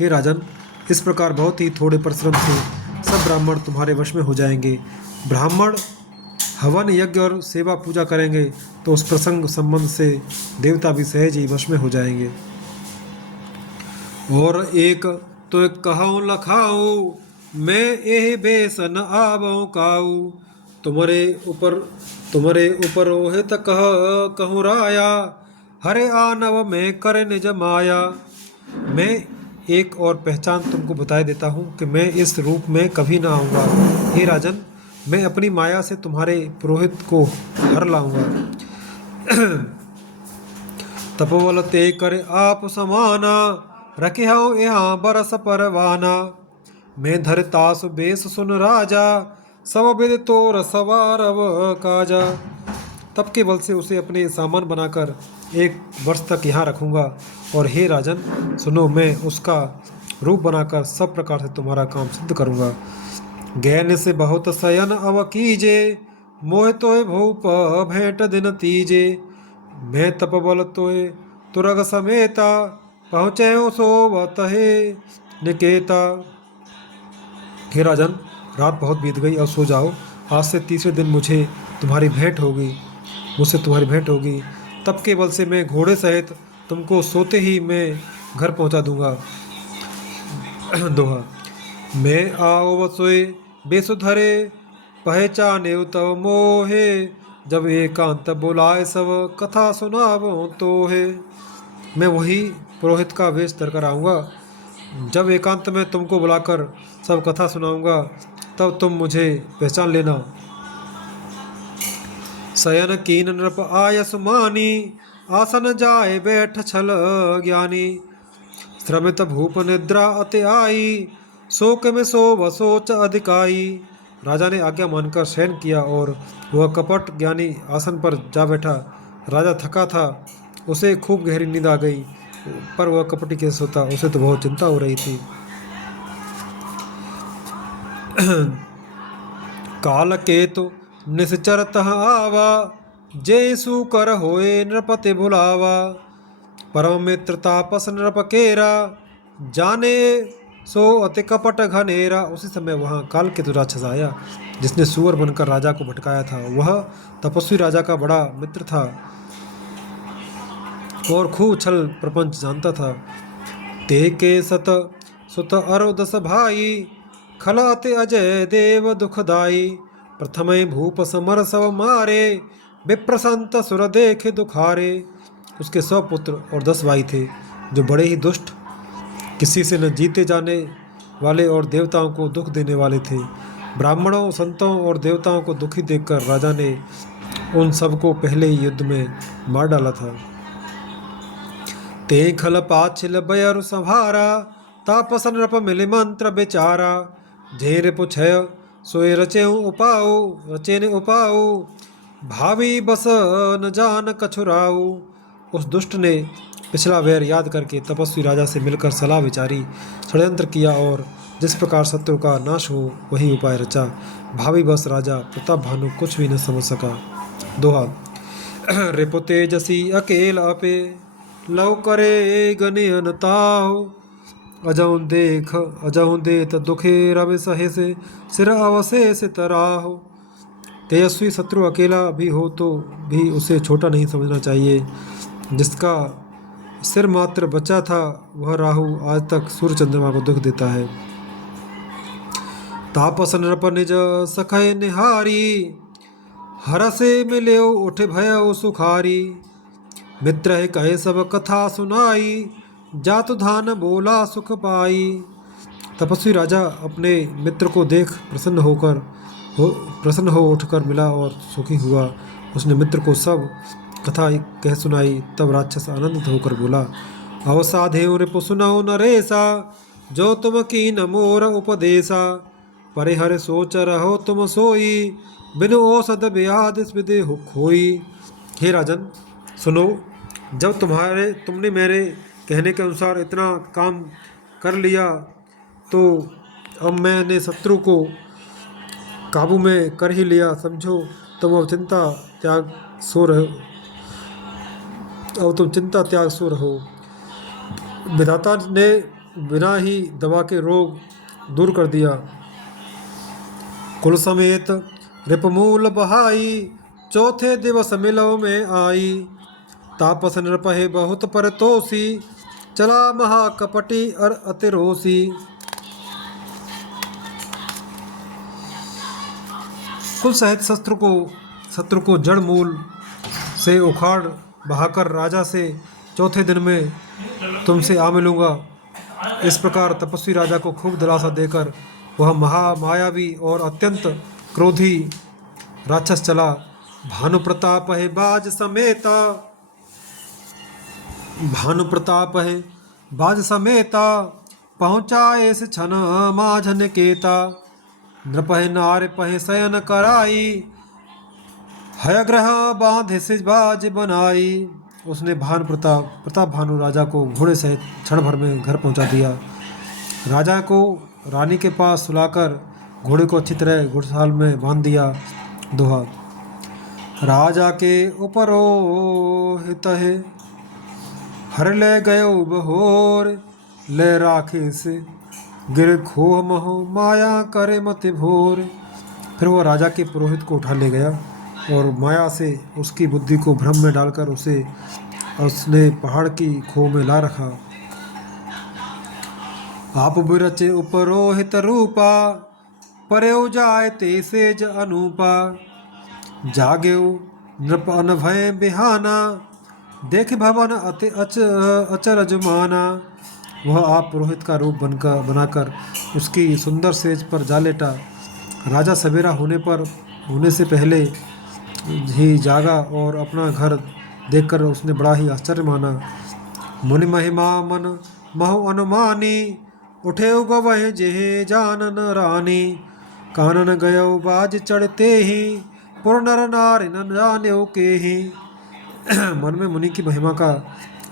हे राजन, इस प्रकार बहुत ही थोड़े परिश्रम से सब ब्राह्मण तुम्हारे वश में हो जाएंगे। ब्राह्मण हवन यज्ञ और सेवा पूजा करेंगे तो उस प्रसंग संबंध से देवता भी सहज ही वश में हो जाएंगे। और एक तो एक कहूँ लखाऊँ, मैं एह बेस न आवऊँ काऊ। तुम्हारे ऊपर ओहित कहूँ राया, हरे आनव में करे निज माया। मैं एक और पहचान तुमको बता देता हूँ कि मैं इस रूप में कभी ना आऊँगा। हे राजन, मैं अपनी माया से तुम्हारे पुरोहित को हर लाऊंगा। तपोबल ते कर आप समाना, रखे हो यहाँ बरस परवाना। मैं धरतास बेस सुन राजा, सब विद तोर सवारव काजा। तब के बल से उसे अपने सामान बनाकर 1 वर्ष तक यहाँ रखूंगा। और हे राजन सुनो, मैं उसका रूप बनाकर सब प्रकार से तुम्हारा काम सिद्ध करूंगा। ज्ञान से बहुत शयन अव कीजे, मोह तोय भूप भेंट दिन तीजे। मैं तपबल तोय तुरग समेता, पहुँचे सोवत हे निकेता। हे राजन, रात बहुत बीत गई, अब सो जाओ। आज से तीसरे दिन मुझसे तुम्हारी भेंट होगी। तब के बल से मैं घोड़े सहित तुमको सोते ही मैं घर पहुंचा दूंगा। दोहा। मैं आओ बसोए बेसुधरे, पहचाने तव मोहे। जब एकांत बुलाए सब, कथा सुनावो तो है। मैं वही पुरोहित का वेश धरकर आऊँगा। जब एकांत में तुमको बुलाकर सब कथा सुनाऊंगा, तब तुम मुझे पहचान लेना। शयन कीन नृप आयस मानी, आसन जाए बैठ छल ज्ञानी। श्रमित भूप निद्रा अति आई, शोक में सोव सोच अधिकाई। राजा ने आज्ञा मानकर शयन किया और वह कपट ज्ञानी आसन पर जा बैठा। राजा थका था, उसे खूब गहरी नींद आ गई, पर वह कपटी कैसे सोता, उसे तो बहुत चिंता हो रही थी। काल केतु निश्चर तह आवा, जय सुकर होए नृपति भुलावा। परम मित्र तापस नृप केरा, जाने सो अति कपट घनेरा। उसी समय वहाँ काल केतु राक्षस आया, जिसने सुअर बनकर राजा को भटकाया था। वह तपस्वी राजा का बड़ा मित्र था और खूब छल प्रपंच जानता था। ते के सत सुत अरोदस भाई, खलाते अजय देव दुखदाई। प्रथम भूप समर सब मारे, विप्रसंत सुर देख दुखारे। उसके 100 पुत्र और 10 भाई थे, जो बड़े ही दुष्ट, किसी से न जीते जाने वाले और देवताओं को दुख देने वाले थे। ब्राह्मणों, संतों और देवताओं को दुखी देखकर राजा ने उन सबको पहले ही युद्ध में मार डाला था। ते खल पाछिल बयरु संहारा, तापस नृप मिले मंत्र बेचारा। झेर पुछय सोय रचे ने उपाऊ, भावी बस न जान कछुराऊ। उस दुष्ट ने पिछला वैर याद करके तपस्वी राजा से मिलकर सलाह विचारी, षड्यंत्र किया और जिस प्रकार शत्रु का नाश हो वही उपाय रचा। भावी बस राजा प्रताप भानु कुछ भी न समझ सका। दोहा। रिपु तेजसी अकेल अपे, लव करे गनियन ताहो। अजहु देत दुखे रवि सहे से, सिर अवशेष तराहो। तेजस्वी शत्रु अकेला भी हो तो भी उसे छोटा नहीं समझना चाहिए। जिसका सिर मात्र बचा था, वह राहु आज तक सूर्य चंद्रमा को दुख देता है। तापस नृप निज सखय निहारी, हरसे मिले उठे भय सुखारी। मित्र है कहे सब कथा सुनाई, जातु धान बोला सुख पाई। तपस्वी राजा अपने मित्र को देख प्रसन्न हो उठकर मिला और सुखी हुआ। उसने मित्र को सब कथा कह सुनाई। तब राक्षस आनंदित होकर बोला, अवसाधेव रिपु सुनाओ नरेसा, जो तुम कीन मोर उपदेशा। परे हरे सोच रहो तुम सोई, बिनु औषध व्याध विदे खोई। हे राजन सुनो, जब तुमने मेरे कहने के अनुसार इतना काम कर लिया, तो अब मैंने शत्रु को काबू में कर ही लिया समझो। तुम अब तुम चिंता त्याग सो रहो। विधाता ने बिना ही दवा के रोग दूर कर दिया। कुल समेत रिपमूल बहाई, चौथे दिवस मिलो में आई। तापस नृपहे बहुत परतोषी, चला महाकपटी और अतिरोसी। कुल सहित शत्रु को जड़ मूल से उखाड़ बहाकर राजा से चौथे दिन में तुमसे आ मिलूंगा। इस प्रकार तपस्वी राजा को खूब दिलासा देकर वह महामायावी और अत्यंत क्रोधी राक्षस चला। भानु प्रताप है बाज समेता, भानु प्रताप है बाज समेता, पहुँचा इस छन माझन केता। नृपह नार पह शयन कराई, हयग्रह बांधे से बाज बनाई। उसने प्रताप भानु राजा को घोड़े सहित क्षण भर में घर पहुंचा दिया। राजा को रानी के पास सुलाकर घोड़े को अच्छी तरह घुड़साल में बांध दिया। दोहा। राजा के उपरोहित है, हर ले गयो बहोर, ले राखे से गिर खोह महो, माया करे मत भोर। फिर वह राजा के पुरोहित को उठा ले गया और माया से उसकी बुद्धि को भ्रम में डालकर उसने पहाड़ की खोह में ला रखा। आप बिरचे उपरोहित रूपा, पर्यो जाय ते सेज अनूपा। जाग्यो नृप अनभय बिहाना, देख भवन अति अचरज माना। वह आप पुरोहित का रूप बनाकर उसकी सुंदर सेज पर जा लेटा। राजा सवेरा होने से पहले ही जागा और अपना घर देखकर उसने बड़ा ही आश्चर्य माना। मुनि महिमा मन महु अनुमानी, उठे गवह जेहे जानन रानी। कानन गयो बाज चढ़ते ही, पुर नर नारी न जान्यो के ही। मन में मुनि की महिमा का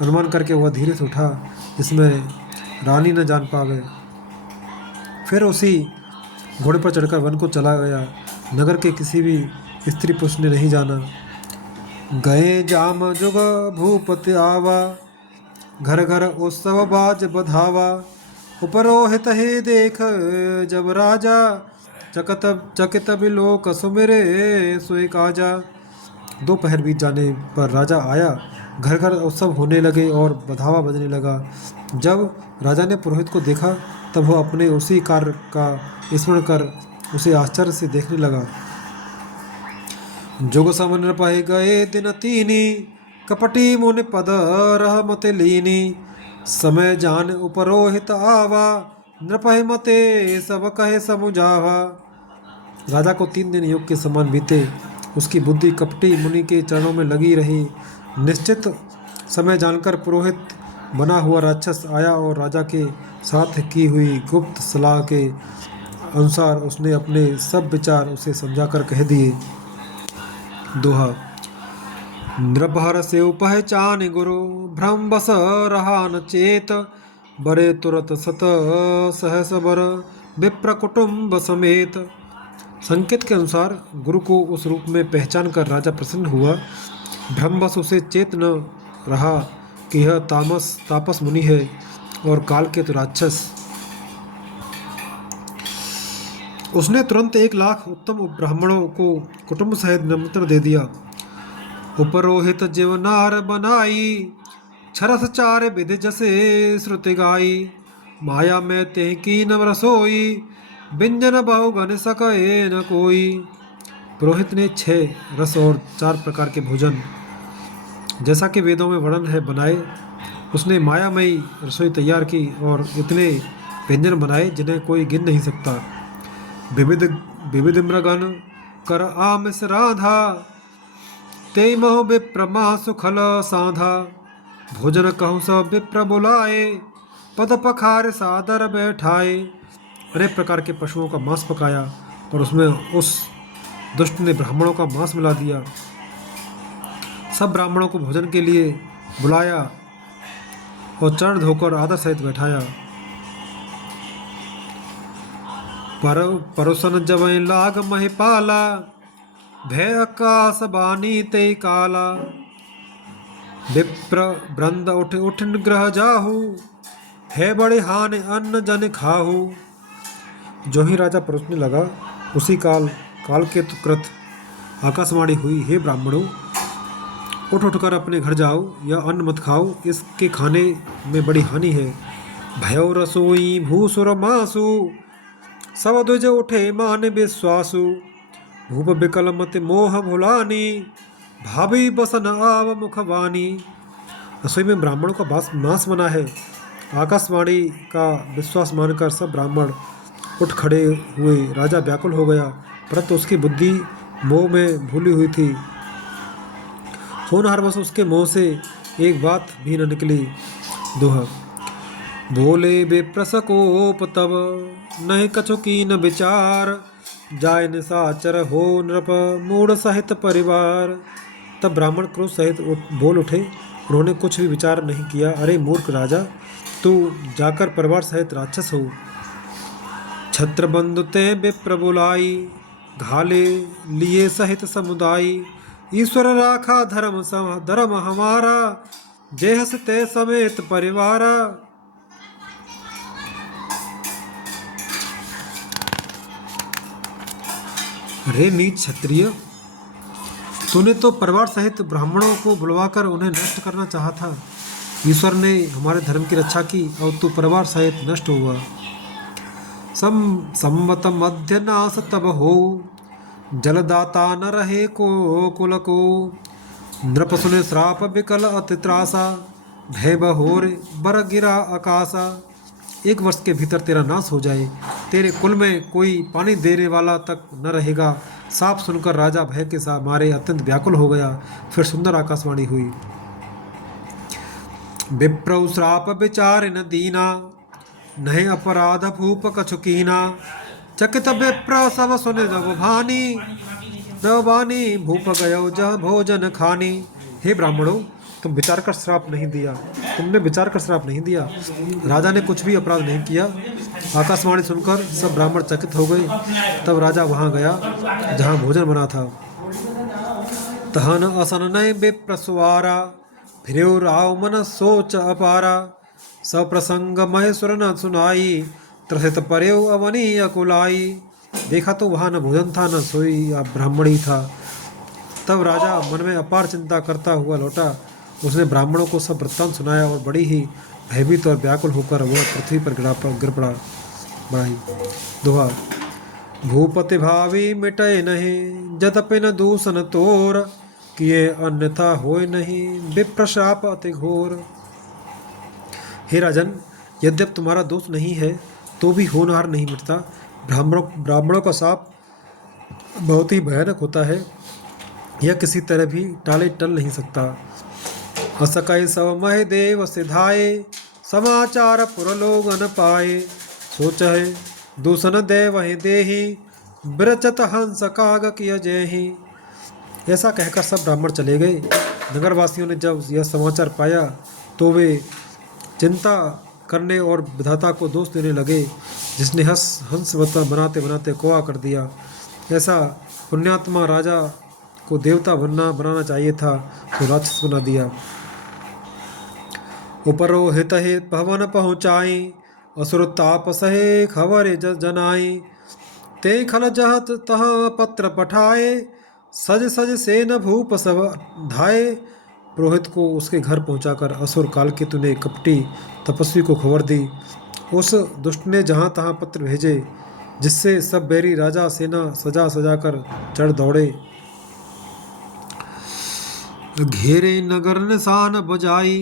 अनुमान करके वह धीरे से उठा, जिसमें रानी न जान पावे। फिर उसी घोड़े पर चढ़कर वन को चला गया। नगर के किसी भी स्त्री पुरुष ने नहीं जाना। गए जाम जुग भूपति आवा, घर घर उत्सव बाज बधावा। उपरोहित ही देख जब राजा, चकित बिलोक सुमिरे सोई काजा। दोपहर बीत जाने पर राजा आया। घर घर उत्सव होने लगे और बधावा बजने लगा। जब राजा ने पुरोहित को देखा तब वह अपने उसी कार्य का स्मरण कर उसे आश्चर्य से देखने लगा। जुग समन पाए गए दिन तीनी, कपटी मुनि पद रह मते लीनी। समय जान उपरोहित आवा, नृपहि मते सब कहे समुझावा। राजा को 3 दिन योग के समान बीते। उसकी बुद्धि कपटी मुनि के चरणों में लगी रही। निश्चित समय जानकर पुरोहित बना हुआ राक्षस आया और राजा के साथ की हुई गुप्त सलाह के अनुसार उसने अपने सब विचार उसे समझाकर कह दिए। दोहा। नृपहर से पहचान गुरु, भ्रम बस रहा न चेत। बरे तुरत सत सहस बर, विप्र कुटुंब समेत। संकेत के अनुसार गुरु को उस रूप में पहचान कर राजा प्रसन्न हुआ। भ्रमवश उसे चेत न रहा कि यह तापस मुनि है और काल के राक्षस। उसने तुरंत 1,00,000 उत्तम ब्राह्मणों को कुटुंब सहित निमंत्रण दे दिया। उपरोहित जीवनार बनाई, छरस चार विधि जसे श्रुति गाई। माया में ते की न रसोई, व्यंजन बहुगन सके न कोई। पुरोहित ने 6 रस और 4 प्रकार के भोजन, जैसा कि वेदों में वर्णन है, बनाए। उसने मायामयी रसोई तैयार की और इतने व्यंजन बनाए जिन्हें कोई गिन नहीं सकता। विविध मृगन कर आमिस राधा, ते महो विप्र महा सुखल साधा। भोजन कहु सब विप्र बुलाए, पद पखार सादर बैठाए। अनेक प्रकार के पशुओं का मांस पकाया और उसमें उस दुष्ट ने ब्राह्मणों का मांस मिला दिया। सब ब्राह्मणों को भोजन के लिए बुलाया और चरण धोकर आदर सहित बैठाया। परोसन जब लाग महिपाला, भय आकाश बानी ते काला। विप्र वृंद उठ उठ ग्रह जाहु, है बड़े हान अन्न जन खाहू। जो ही राजा परोसने लगा उसी काल के कृत आकाशवाणी हुई, हे ब्राह्मणों, उठ उठकर अपने घर जाओ, यह अन्न मत खाओ, इसके खाने में बड़ी हानि है। भयो रसोई भूसुर मासु, सब द्विज उठे मान विश्वासु। भूप बिकल मत मोह भुलानी, भाभी बसन आव मुखवानी। रसोई में ब्राह्मणों का मांस बना है। आकाशवाणी का विश्वास मानकर सब ब्राह्मण उठ खड़े हुए। राजा व्याकुल हो गया, परंतु उसकी बुद्धि मोह में भूली हुई थी। होनहार बस उसके मुंह से एक बात भी न निकली। दोहा। बोले विप्रसकोप तब, नहीं कछु कीन विचार। जाय निशाचर हो नृप, मूढ़ सहित परिवार। तब ब्राह्मण क्रोध सहित बोल उठे। उन्होंने कुछ भी विचार नहीं किया। अरे मूर्ख राजा, तू जाकर परिवार सहित राक्षस हो। छत्र बंधु ते विप्र बुलाई, घाले लिए सहित समुदाय। ईश्वर राखा धर्म हमारा, जय हसते समेत परिवारा। रे नीच क्षत्रिय, तूने तो परिवार सहित ब्राह्मणों को बुलवाकर उन्हें नष्ट करना चाहा था। ईश्वर ने हमारे धर्म की रक्षा की और तू परिवार सहित नष्ट हुआ। संवत मध्य नाश तब हो, जलदाता न रहे को कुल को। नृप सुने श्राप विकल अति त्रासा, भय बहोर बर गिरा आकाशा। 1 वर्ष के भीतर तेरा नाश हो जाए, तेरे कुल में कोई पानी देने वाला तक न रहेगा। साफ सुनकर राजा भय के साथ मारे अत्यंत व्याकुल हो गया। फिर सुंदर आकाशवाणी हुई। विप्रौ श्राप विचार न दीना, नहीं अपराध भूप कछु कीना। चकित विप्र सब सुने दवबानी, भूप गयो जह भोजन खानी। हे ब्राह्मणों, तुमने विचार कर श्राप नहीं दिया। राजा ने कुछ भी अपराध नहीं किया। आकाशवाणी सुनकर सब ब्राह्मण चकित हो गए। तब राजा वहां गया जहां भोजन बना था। तहन असन नय विप्रसुवारा, फिर राव मन सोच अपारा। सब प्रसंग महेश्वर न सुनाई, त्रसित पर्यो अवनी अकुलाई। देखा तो वहां न भोजन था न सोई ब्राह्मण ही था। तब राजा मन में अपार चिंता करता हुआ लौटा। उसने ब्राह्मणों को सब वृत्तांत सुनाया और बड़ी ही भयभीत और व्याकुल होकर वह पृथ्वी पर गिर पड़ा। बढ़ाई। दोहा। भूपति भावी मिटय नहीं, जदपि न दूषण तोर। किए अन्यथा होय नहीं, विप्रशाप अति घोर। हे राजन, यद्यप तुम्हारा दोष नहीं है तो भी होनहार नहीं मिटता। ब्राह्मणों का शाप बहुत ही भयानक होता है। यह किसी तरह भी टल नहीं सकता। असकय सब मह देव सिधाए, समाचार पुरलोग न पाए। सोच है दूषण दे वही देही, ब्रचत हंस काग किय जेहि। ऐसा कहकर सब ब्राह्मण चले गए। नगरवासियों ने जब यह समाचार पाया तो वे चिंता करने और विधाता को दोष देने लगे, जिसने हंस बनाते बनाते कौवा कर दिया। ऐसा पुण्यात्मा राजा को देवता बनाना चाहिए था, तो राक्षस बना दिया। उपरो हित हे भवन पहुँचाई, असुर ताप सहे खबर जनाई। ते खल जहत तह पत्र पठाए, सज सज से न भूप सब धाये। पुरोहित को उसके घर पहुंचाकर असुर कालकेतु ने कपटी तपस्वी को खबर दी। उस दुष्ट ने जहाँ तहाँ पत्र भेजे, जिससे सब बैरी राजा सेना सजा सजा कर चढ़ दौड़े। घेरे नगर निशान बजाई,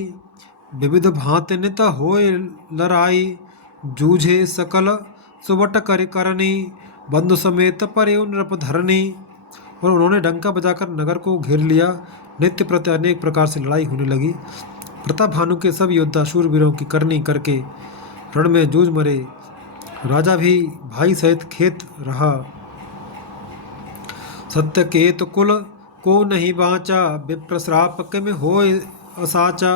विविध भांति नित होय लड़ाई। जूझे सकल सुबट कर करनी, बंधु समेत पर्यो नृप धरनी। और उन्होंने डंका बजाकर नगर को घेर लिया। नित्य प्रति अनेक प्रकार से लड़ाई होने लगी। प्रताप भानु के सब योद्धा शूरवीरों की करनी करके रण में जूझ मरे। राजा भी भाई सहित खेत रहा। सत्य केत कुल को नहीं बाँचा, विप्र श्राप में होय असाचा।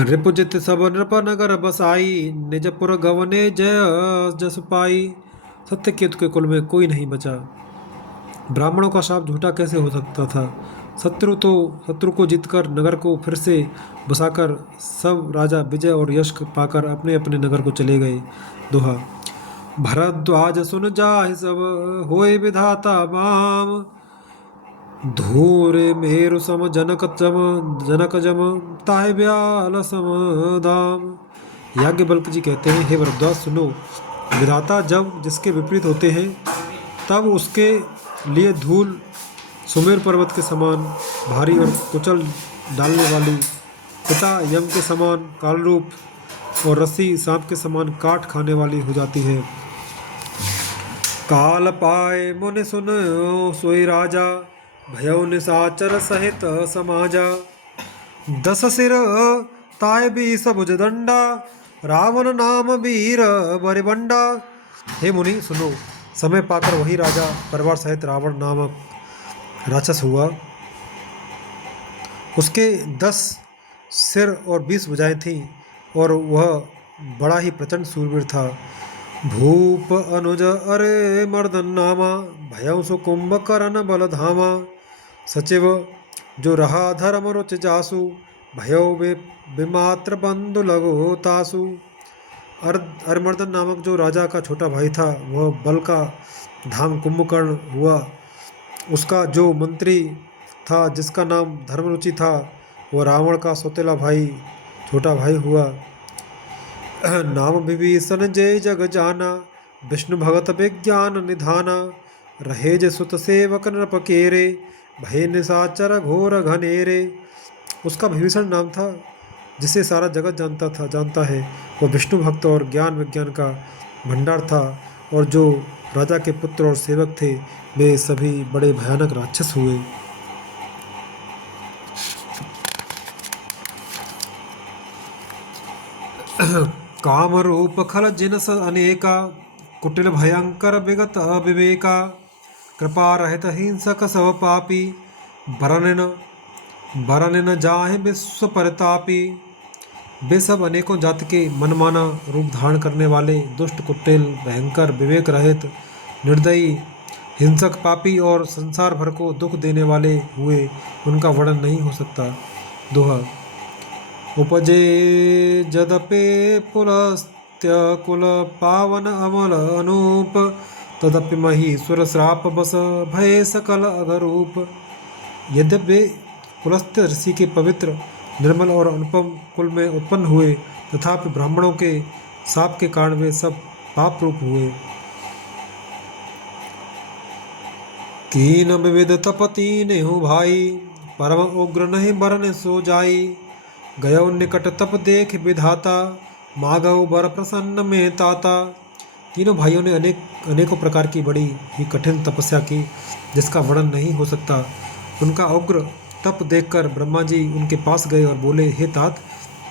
रिपुजित सब नृप नगर बसाई, निजपुर गवने जय जस पाई। सत्यकेतु के कुल में कोई नहीं बचा। ब्राह्मणों का शाप झूठा कैसे हो सकता था। शत्रु को जीतकर नगर को फिर से बसाकर सब राजा विजय और यश पाकर अपने अपने नगर को चले गए। दोहा। भरद्वाज सुन जाहि सब होए विधाता माम, धूरे मेरु सम जनक जम ताहि ब्याल सम दाम। याज्ञवल्क जी कहते हैं, हे भरद्वाज सुनो, विधाता जब जिसके विपरीत होते हैं तब उसके लिए धूल सुमेर पर्वत के समान भारी और कुचल डालने वाली, पिता यम के समान कालरूप और रस्सी सांप के समान काट खाने वाली हो जाती है। काल पाए मुनि सुन सोई राजा, भयउ निशाचर सहित समाजा। 10 सिर ताय भी सबुज दंडा, रावण नाम वीर बरिबंडा। हे मुनि सुनो, समय पाकर वही राजा परिवार सहित रावण नामक राक्षस हुआ। उसके 10 सिर और 20 भुजाएं थीं और वह बड़ा ही प्रचंड शूरवीर था। भूप अनुज अरे मर्दन नामा, भयउ सु कुंभकर्ण बल धामा। सचिव जो रहा धर्म रुचि जासु, भयउ विमात्र बंधु लगो तासु। अरिमर्दन नामक जो राजा का छोटा भाई था वह बल का धाम कुंभकर्ण हुआ। उसका जो मंत्री था जिसका नाम धर्मरुचि था वह रावण का सौतेला भाई छोटा भाई हुआ। नाम विभीषण जय जग जाना, विष्णु भगत विज्ञान निधाना। रहे जे सुत सेवक नृप केरे, भय निशाचर घोर घनेरे। उसका विभीषण नाम था जिसे सारा जगत जानता है। वह विष्णु भक्त और ज्ञान विज्ञान का भंडार था, और जो राजा के पुत्र और सेवक थे वे सभी बड़े भयानक राक्षस हुए। काम रूप खल जिनस अनेका, कुटिल भयंकर विगत अविवेका। कृपा रहित हिंसक सब पापी, बरन जाहे विश्व परतापी। वे सब अनेकों जाति के मनमाना रूप धारण करने वाले दुष्ट, कुटिल, भयंकर, विवेक रहित, निर्दयी, हिंसक, पापी और संसार भर को दुख देने वाले हुए। उनका वर्णन नहीं हो सकता। दोहा। उपजे जदपे पुलस्त्य कुल पावन अमल अनूप, तदपि महीश्वर श्राप बस भय सकल अगरूप। यद्यपि वे पुलस्त्य ऋषि के पवित्र, निर्मल और अनुपम कुल में उत्पन्न हुए, तथापि ब्राह्मणों के शाप के कारण वे सब पाप रूप हुए। कीन विविध तपति नेहु भाई, परम उग्र नहीं बरन सो जाई। गयो निकट तप देख विधाता, मागव बर प्रसन्न में ताता। तीनों भाइयों ने अनेकों प्रकार की बड़ी ही कठिन तपस्या की, जिसका वर्णन नहीं हो सकता। उनका उग्र तप देखकर ब्रह्मा जी उनके पास गए और बोले, हे तात,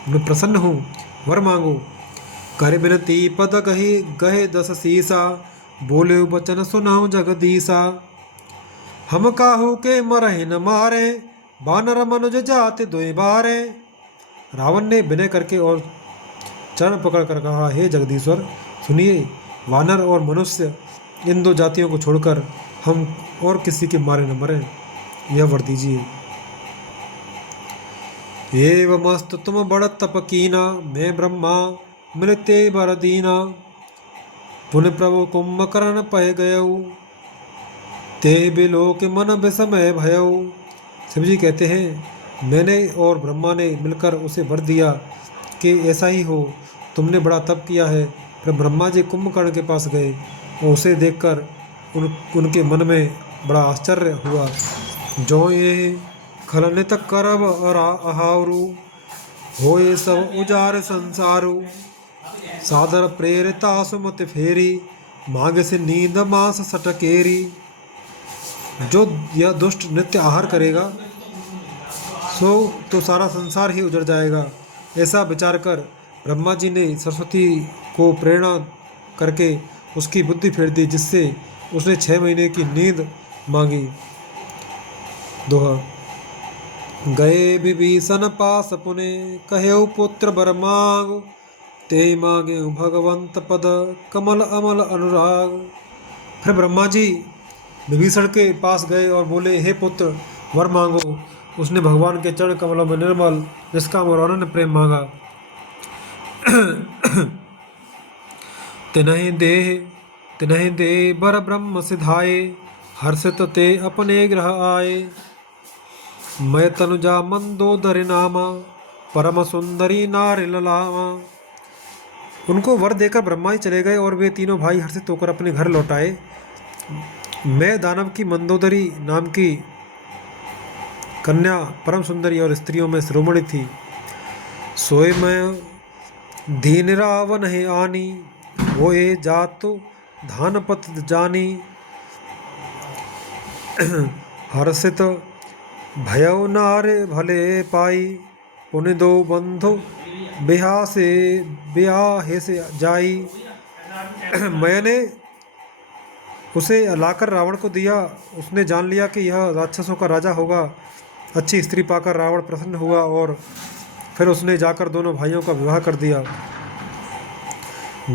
मैं प्रसन्न हूँ, वर मांगो। कर बिनती पद गहे 10 सीसा, बोले बचन सुनाओ जगदीसा। हम काहू के मरहि न मारे, बानर मनुज जाति दोई बारे। रावण ने विनय करके और चरण पकड़कर कहा, हे जगदीश्वर सुनिए, वानर और मनुष्य इन 2 जातियों को छोड़कर हम और किसी के मारे न मरें, यह वर दीजिए। एवमस्तु तुम बड़ तप कीना, मैं ब्रह्मा मिलते बर दीना। पुण्य प्रभु कुंभकर्ण पय गयऊ, ते बिलो के मन विषमय भयऊ। शिव जी कहते हैं, मैंने और ब्रह्मा ने मिलकर उसे वर दिया कि ऐसा ही हो। तुमने बड़ा तप किया है। फिर ब्रह्मा जी कुंभकर्ण के पास गए और उसे देखकर उनके मन में बड़ा आश्चर्य हुआ। जो ये खलनित करब अहावरु, होए सब उजार संसारु। सादर प्रेरिता सुमति फेरी, मांग से नींद मास सटकेरी। जो यह दुष्ट नित्य आहार करेगा सो तो सारा संसार ही उजड़ जाएगा। ऐसा विचार कर ब्रह्मा जी ने सरस्वती को प्रेरणा करके उसकी बुद्धि फेर दी, जिससे उसने 6 महीने की नींद मांगी। दोहा। गए विभीषण पास पुने, कहेउ पुत्र बर मांग। ते मांगे भगवंत पद, कमल अमल अनुराग। फिर ब्रह्मा जी विभीषण के पास गए और बोले, हे पुत्र वर मांगो। उसने भगवान के चरण कमलों में निर्मल निष्काम और अनन्य प्रेम मांगा। तिन्हि देह तिन्हि दे बर ब्रह्म सिधाए, हर्षित ते अपने ग्रह आए। मैं तनुजा मंदोदरी नामा, परम सुंदरी नारी ललामा। उनको वर देकर ब्रह्मा ही चले गए और वे तीनों भाई हर्षित होकर अपने घर लौट आए। मैं दानव की मंदोदरी नाम की कन्या परम सुंदरी और स्त्रियों में शिरोमणि थी। सोए मैं दीन रावण है आनी, होए जातु धानपत जानी। हर्षित भयउ नारे भले पाई, पुनि दो बंधु ब्याहे से जाई। मैंने उसे लाकर रावण को दिया। उसने जान लिया कि यह राक्षसों का राजा होगा। अच्छी स्त्री पाकर रावण प्रसन्न हुआ और फिर उसने जाकर दोनों भाइयों का विवाह कर दिया।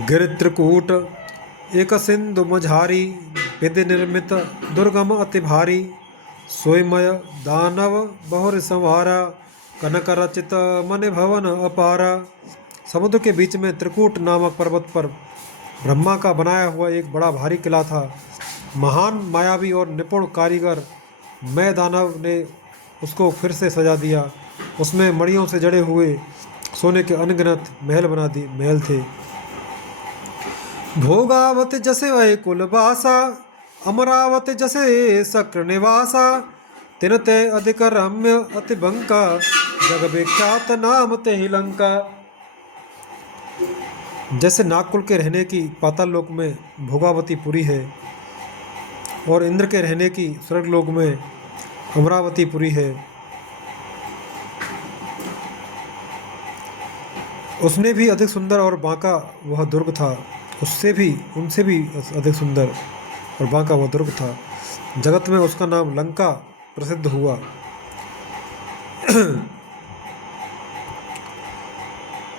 गिर त्रिकूट एक सिंधु मझारी, विधि निर्मित दुर्गम अति भारी। सोयमय दानव बहुर संहारा, कनक रचित मन भवन अपारा। समुद्र के बीच में त्रिकूट नामक पर्वत पर ब्रह्मा का बनाया हुआ एक बड़ा भारी किला था। महान मायावी और निपुण कारीगर मैं दानव ने उसको फिर से सजा दिया। उसमें मणियों से जड़े हुए सोने के अनगिनत महल थे। भोगावत जसे वै कुलवासा, अमरावत जसे शक्र निवासा। तिन ते अधिक रम्य अति बंका, जग विख्यात नाम ते ही लंका। जैसे नागकुल के रहने की पाताल लोक में भोगावती पुरी है और इंद्र के रहने की स्वर्ग लोक में अमरावती पुरी है। उसने भी अधिक सुंदर और बांका वह दुर्ग था। उनसे भी अधिक सुंदर और बांका वह दुर्ग था। जगत में उसका नाम लंका प्रसिद्ध हुआ।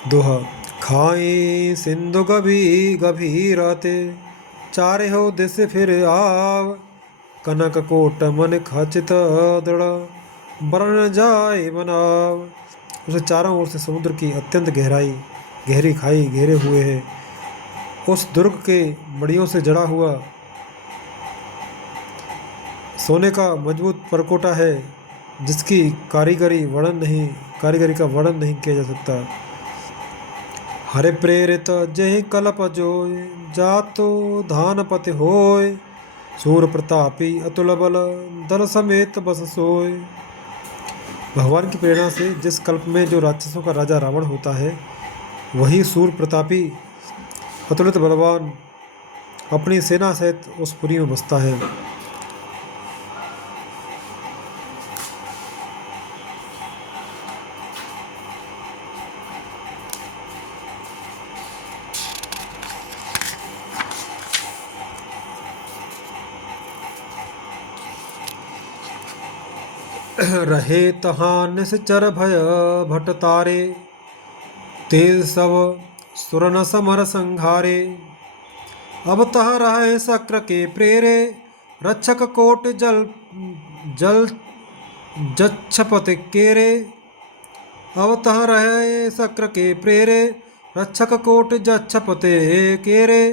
दोहा। खाई सिंधु गभीरते, चारे हो दिस फिर आव। कनक कोट मन खचित दृढ़, बरन जाए बनाव। उसे चारों ओर से समुद्र की अत्यंत गहरी खाई घेरे हुए है। उस दुर्ग के मड़ियों से जड़ा हुआ सोने का मजबूत परकोटा है, जिसकी कारीगरी का वर्णन नहीं किया जा सकता। हरे प्रेरित जय कलप जोय, जातो धानपति होय। सूर प्रतापी अतुल बल, दल समेत बस सोय। भगवान की प्रेरणा से जिस कल्प में जो राक्षसों का राजा रावण होता है, वही सूर प्रतापी अतुलित बलवान अपनी सेना सहित उस पुरी में बसता है। रहे तहाँ निश्चर भय भट तारे, तेज सब सुरन समर संघारे। अब तह रहे शक्र के प्रेरे, रक्षक कोट जल जच्छपत केरे। अब तह रहे शक्र के प्रेरे, रक्षक कोट जच्छपते केरे।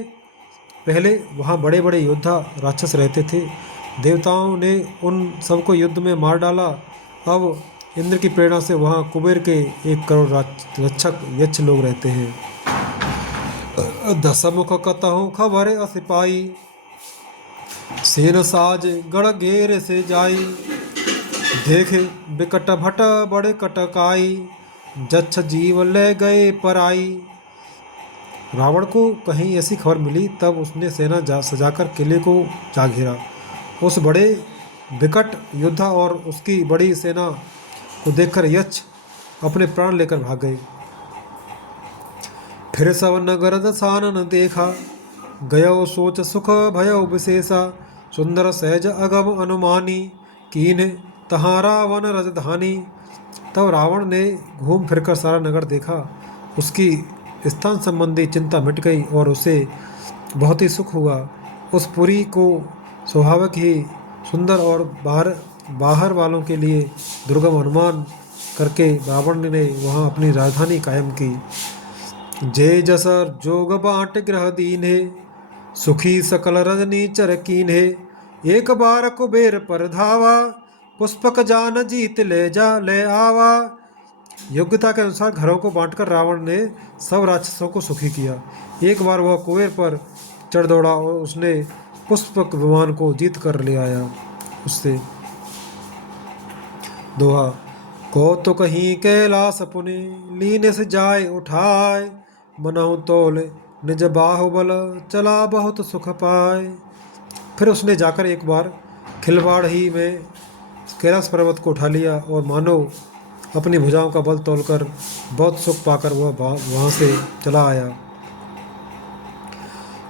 पहले वहाँ बड़े बड़े योद्धा राक्षस रहते थे। देवताओं ने उन सबको युद्ध में मार डाला। अब इंद्र की प्रेरणा से वहाँ कुबेर के 1 करोड़ रक्षक यक्ष लोग रहते हैं। दशमुख कतहु खबर असिपाई, सेन साज गढ़ घेर से जाई। देखे बिकट भट बड़े कटकाई, जच्छ जीव ले गए पराई। रावण को कहीं ऐसी खबर मिली, तब उसने सेना सजाकर किले को जा घेरा। उस बड़े विकट योद्धा और उसकी बड़ी सेना को देखकर यक्ष अपने प्राण लेकर भाग गए। फिर सब नगर दसानन देखा, गयो सोच सुख भयो विशेषा। सुंदर सहज अगम अनुमानी, कीन तहाँ रावण राजधानी। तब रावण ने घूम फिरकर सारा नगर देखा। उसकी स्थान संबंधी चिंता मिट गई और उसे बहुत ही सुख हुआ। उस पुरी को स्वाभाविक ही सुंदर और बाहर वालों के लिए दुर्गम अनुमान करके रावण ने वहाँ अपनी राजधानी कायम की। जय जसर जोग बांट ग्रह दीन्हे, सुखी सकल रजनी चर कीन्हे। एक बार कुबेर पर धावा, पुष्पक जान जीत ले आवा। योग्यता के अनुसार घरों को बांटकर रावण ने सब राक्षसों को सुखी किया। एक बार वह कुबेर पर चढ़ दौड़ा और उसने पुष्पक विमान को जीत कर ले आया। उससे दोहा। कौतुक कहीं कैलाश पुनि, लीने से जाए उठाए। मनहु तोल निज बाहुबल, चला बहुत सुख पाए। फिर उसने जाकर एक बार खिलवाड़ ही में कैलाश पर्वत को उठा लिया और मानो अपनी भुजाओं का बल तोलकर बहुत सुख पाकर वह वहाँ से चला आया।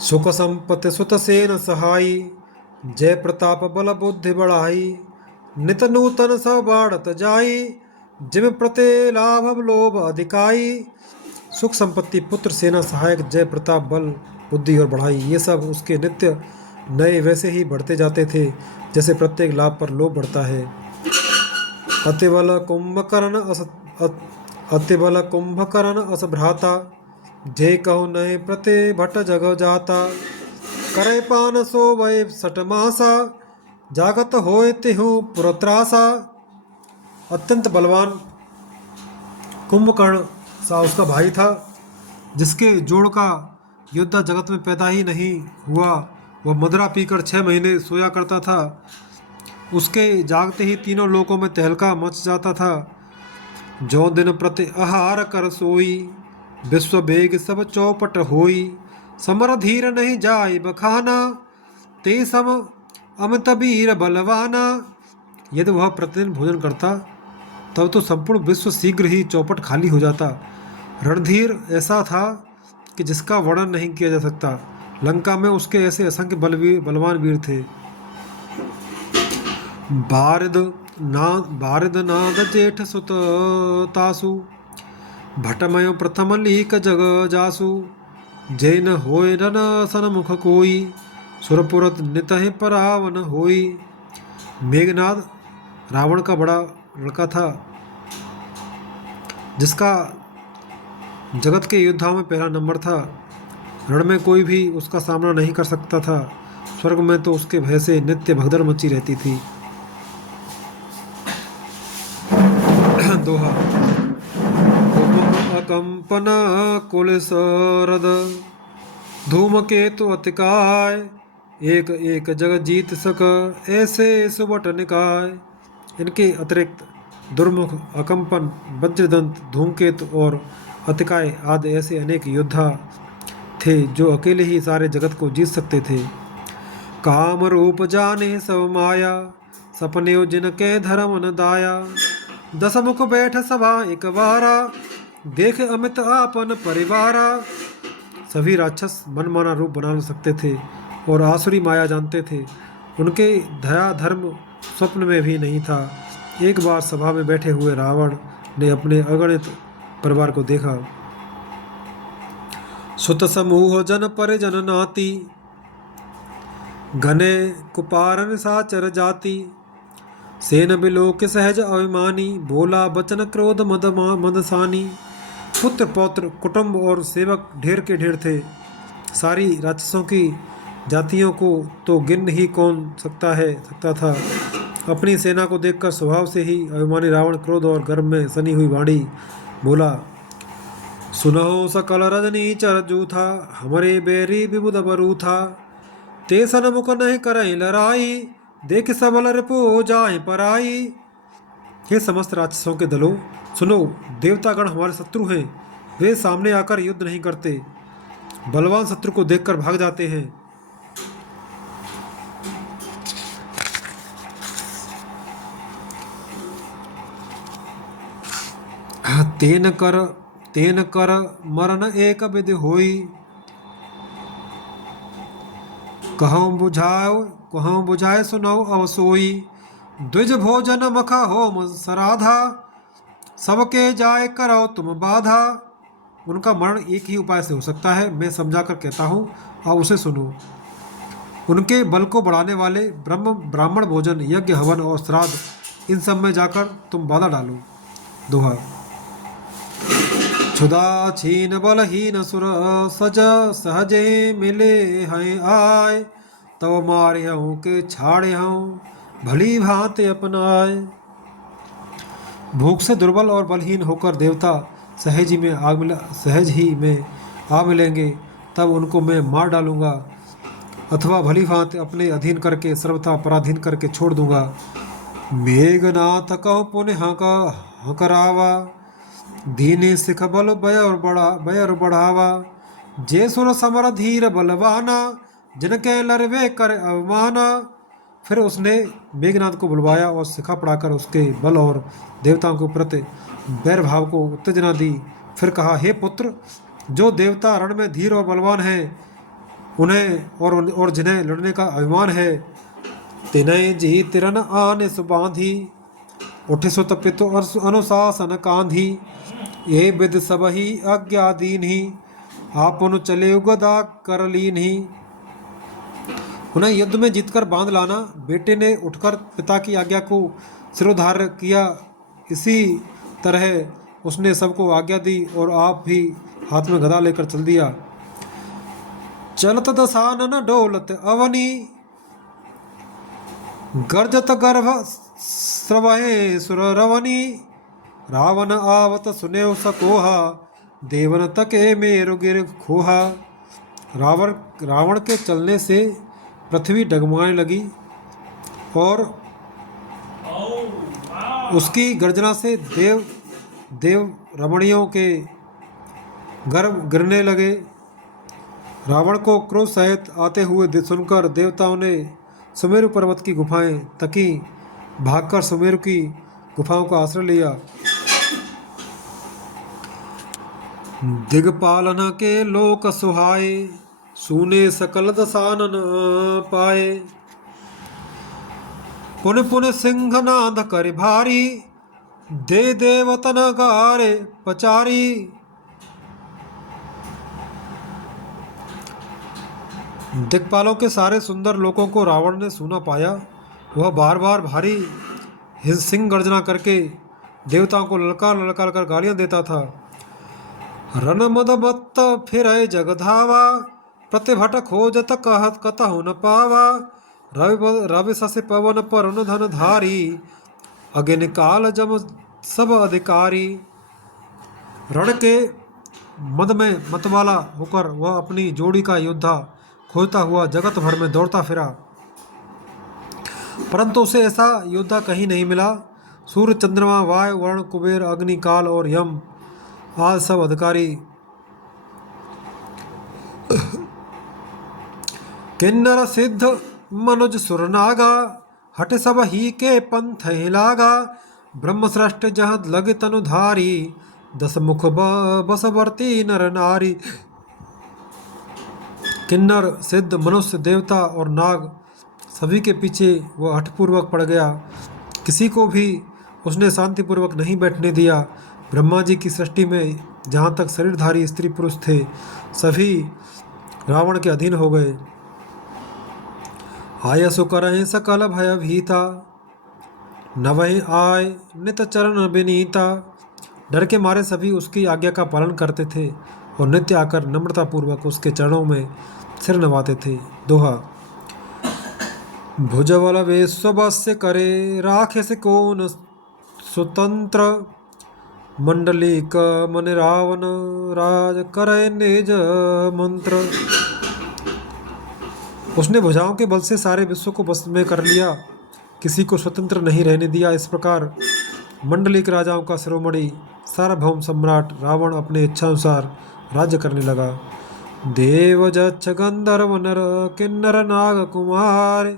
सुख संपत्ति सुत सेन सहाई, जय प्रताप बल बुद्धि बढ़ाई। नित नूतन सब बाढ़त जाई, जिम प्रते लाभ लोभ अधिकाई। सुख संपत्ति पुत्र सेना सहायक जय प्रताप बल बुद्धि और बढ़ाई, ये सब उसके नित्य नए वैसे ही बढ़ते जाते थे जैसे प्रत्येक लाभ पर लोभ बढ़ता है। अतिबल कुंभकर्ण अस भ्राता, जय कहु नए प्रते भट जग जाता। करे पान सो वै सट मासा, जागत होए तिहु पुरत्रासा। अत्यंत बलवान कुंभकर्ण सा उसका भाई था, जिसके जोड़ का योद्धा जगत में पैदा ही नहीं हुआ। वह मदिरा पीकर 6 महीने सोया करता था। उसके जागते ही तीनों लोकों में तहलका मच जाता था। जो दिन प्रति आहार कर सोई, विश्व बेग सब चौपट होई। समर धीर नहीं जाय बखाना, ते सम अमित वीर बलवाना। यदि वह प्रतिदिन भोजन करता तब तो संपूर्ण विश्व शीघ्र ही चौपट खाली हो जाता। रणधीर ऐसा था कि जिसका वर्णन नहीं किया जा सकता। लंका में उसके ऐसे असंख्य बलवान वीर थे। बारिद नाद जेठ सुत तासु, भटमय प्रथम लीक जग जासु। जैन होय रन सनमुख कोई, सुरपुरत नितहि परावन होई। मेघनाद रावण का बड़ा लड़का था, जिसका जगत के योद्धाओं में पहला नंबर था। रण में कोई भी उसका सामना नहीं कर सकता था। स्वर्ग में तो उसके भय से नित्य भगदड़ मची रहती थी। दोहा। अकंपन कुलसरद, धूमकेतु अतिकाय। एक एक जग जीत सक, ऐसे सुबट निकाय। इनके अतिरिक्त दुर्मुख, अकंपन, वज्रदंत, धूमकेतु और अतिकाय आदि ऐसे अनेक योद्धा थे जो अकेले ही सारे जगत को जीत सकते थे। काम रूप जाने सब माया, सपने जिनके धर्म न दाया। 10 मुख बैठ सभा एक बारा, देख अमित आपन परिवारा। सभी राक्षस मनमाना रूप बना सकते थे और आसुरी माया जानते थे। उनके दया धर्म स्वप्न में भी नहीं था। एक बार सभा में बैठे हुए रावण ने अपने अगणित परिवार को देखा। सुत समूह जन परिजन नाती, घने कुपारन साचर जाति। सेन बिलोक सहज अभिमानी, बोला बचन क्रोध मदसानी। पुत्र पौत्र कुटुंब और सेवक ढेर के ढेर थे। सारी राक्षसों की जातियों को तो गिन ही कौन सकता था। अपनी सेना को देखकर स्वभाव से ही अभिमानी रावण क्रोध और गर्व में सनी हुई वाणी बोला। सुनहो सकल रजनी चर जूथा, हमरे बैरी विबुध बरूथा। ते सन मुख नहीं करई लड़ाई, देख सबल रिपो जाए पराई। हे समस्त राक्षसों के दलों, सुनो, देवतागण हमारे शत्रु हैं। वे सामने आकर युद्ध नहीं करते, बलवान शत्रु को देखकर भाग जाते हैं। तेन कर मरण एक विधि होई, कहूँ बुझाए सुनौ अवसोई। द्विज भोजन मख होम सराधा, सबके जाए करो तुम बाधा। उनका मरण एक ही उपाय से हो सकता है, मैं समझा कर कहता हूँ, आप उसे सुनो। उनके बल को बढ़ाने वाले ब्राह्मण भोजन, यज्ञ, हवन और श्राद्ध, इन सब में जाकर तुम बाधा डालो। दोहा। क्षुदा छीन बलहीन सुर सज सहजे मिले हैं आय, तब मारे हूँ के छाड़े हूँ भली भांति अपनाए। भूख से दुर्बल और बलहीन होकर देवता सहज ही में आ मिलेंगे, तब उनको मैं मार डालूंगा अथवा भली भांति अपने अधीन करके सर्वथा पराधीन करके छोड़ दूंगा। मेघनाथ कहो पुण्य हकरावा, दीने सिख बल बयर बढ़ावा। जे सुर समर धीर बलवाना, जिनके लरवे कर अवमाना। फिर उसने मेघनाथ को बुलवाया और सिखा पढ़ाकर उसके बल और देवताओं के प्रति बैर भाव को उत्तेजना दी। फिर कहा, हे पुत्र, जो देवता रण में धीर और बलवान हैं, उन्हें और जिन्हें लड़ने का अभिमान है, तिन्हें जी तिरन आने सुबांधी, उठे सो तपितो अनुशासन कांधी। ये विद सब ही आज्ञादीन ही, आपन चले उगदा कर लीन ही। उन्हें युद्ध में जीतकर बांध लाना। बेटे ने उठकर पिता की आज्ञा को सिरोधार्य किया, इसी तरह उसने सबको आज्ञा दी और आप भी हाथ में गदा लेकर चल दिया। चलत दसानन डोलत अवनी, गर्जत गर्भ स्रवहे सुर रवनी। रावण आवत सुनेव सकोहा, देवन तके मेरु गिर खोहा। रावण के चलने से पृथ्वी डगमगाने लगी और उसकी गर्जना से देव रमणियों के गर्भ गिरने लगे। रावण को क्रोध सहित आते हुए सुनकर देवताओं ने सुमेरु पर्वत की गुफाएं तकी, भागकर सुमेरु की गुफाओं का आश्रय लिया। दिगपालन के लोक सुहाए, सूने सकल दसानन पाए। पुन पुन सिंहनाद कर भारी, दे देवतन गारे पचारी। दिक्पालों के सारे सुंदर लोकों को रावण ने सूना पाया। वह बार बार भारी सिंह गर्जना करके देवताओं को ललकार ललकार कर गालियां देता था। रन मद मत्त फिर जगधावा, प्रतिभट खोजत कहत कतहु न पावा। रवि सस पवन परुन धन धारी, अगिन काल जम सब अधिकारी। रण के मद में मतवाला होकर वह अपनी जोड़ी का योद्धा खोजता हुआ जगत भर में दौड़ता फिरा, परंतु उसे ऐसा योद्धा कहीं नहीं मिला। सूर्य, चंद्रमा, वायु, वरुण, कुबेर, अग्नि, काल और यम आज सब अधिकारी किन्नर सिद्ध मनुज सुरनागा, हट सब ही के पंथ लागा। ब्रह्म सृष्ट जहाँ लग तनुधारी, दस मुख बसवर्ती नर नारी। किन्नर, सिद्ध, मनुष्य, देवता और नाग सभी के पीछे वह हठपूर्वक पड़ गया। किसी को भी उसने शांतिपूर्वक नहीं बैठने दिया। ब्रह्मा जी की सृष्टि में जहाँ तक शरीरधारी स्त्री पुरुष थे, सभी रावण के अधीन हो गए। आय सुकर सकल भय भीता, नवहि आय नित चरण विनीता। डर के मारे सभी उसकी आज्ञा का पालन करते थे और नित्य आकर नम्रतापूर्वक उसके चरणों में सिर नवाते थे। दोहा। भुजबल वेश्वस्य करे, राखे से कौन स्वतंत्र। मंडली का मन रावण, राज करे निज मंत्र। उसने भुजाओं के बल से सारे विश्व को बस में कर लिया, किसी को स्वतंत्र नहीं रहने दिया। इस प्रकार मंडलिक राजाओं का शिरोमणि सार्वभौम सम्राट रावण अपने इच्छानुसार राज्य करने लगा। देव जच्छ गंधर्व नर किन्नर नाग कुमार,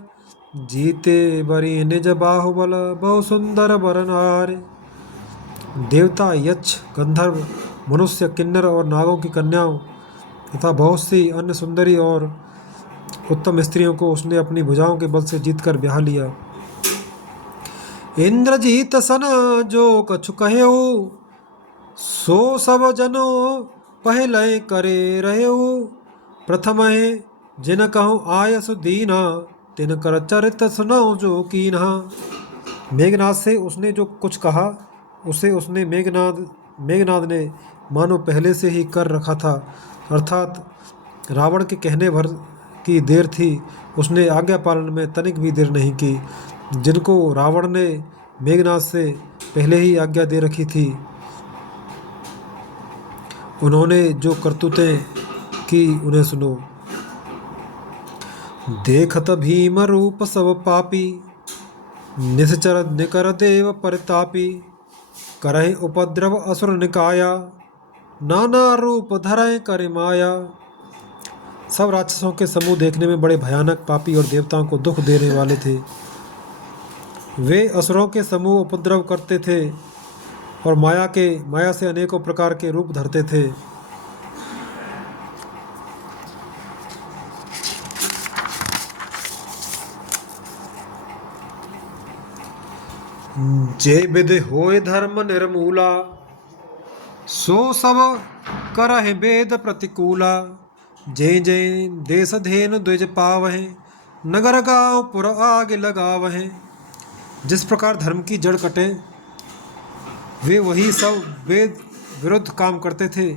जीते बरी निज बाहुबल बहु सुंदर बरनार। देवता, यक्ष, गंधर्व, मनुष्य, किन्नर और नागों की कन्याओं तथा बहुत सी अन्य सुंदरी और उत्तम स्त्रियों को उसने अपनी भुजाओं के बल से जीतकर ब्याह लिया। इंद्रजीत सन जो कछु कहेऊ, सो सब जनो पहले करे रहेऊ। प्रथम जिन कहूँ आयस दीना, तिन कर चरित सुनाओ जो कीन्हा। मेघनाद से उसने जो कुछ कहा उसे उसने मेघनाद ने मानो पहले से ही कर रखा था, अर्थात रावण के कहने भर की देर थी। उसने आज्ञा पालन में तनिक भी देर नहीं की। जिनको रावण ने मेघनाद से पहले ही आज्ञा दे रखी थी, उन्होंने जो करतूतें की उन्हें सुनो। देखत भीम रूप सब पापी, निश्चर निकर देव परितापी। करहि उपद्रव असुर निकाया, नाना रूप धरय कर माया। सब राक्षसों के समूह देखने में बड़े भयानक, पापी और देवताओं को दुख देने वाले थे। वे असुरों के समूह उपद्रव करते थे और माया से अनेकों प्रकार के रूप धरते थे। जे विधि होय धर्म निर्मूला, सो सब करहि वेद प्रतिकूला। जे जे देश धेनु द्विज पावहे, नगर गाँव पुर आग लगावहे। जिस प्रकार धर्म की जड़ कटे, वे वही सब वेद विरुद्ध काम करते थे।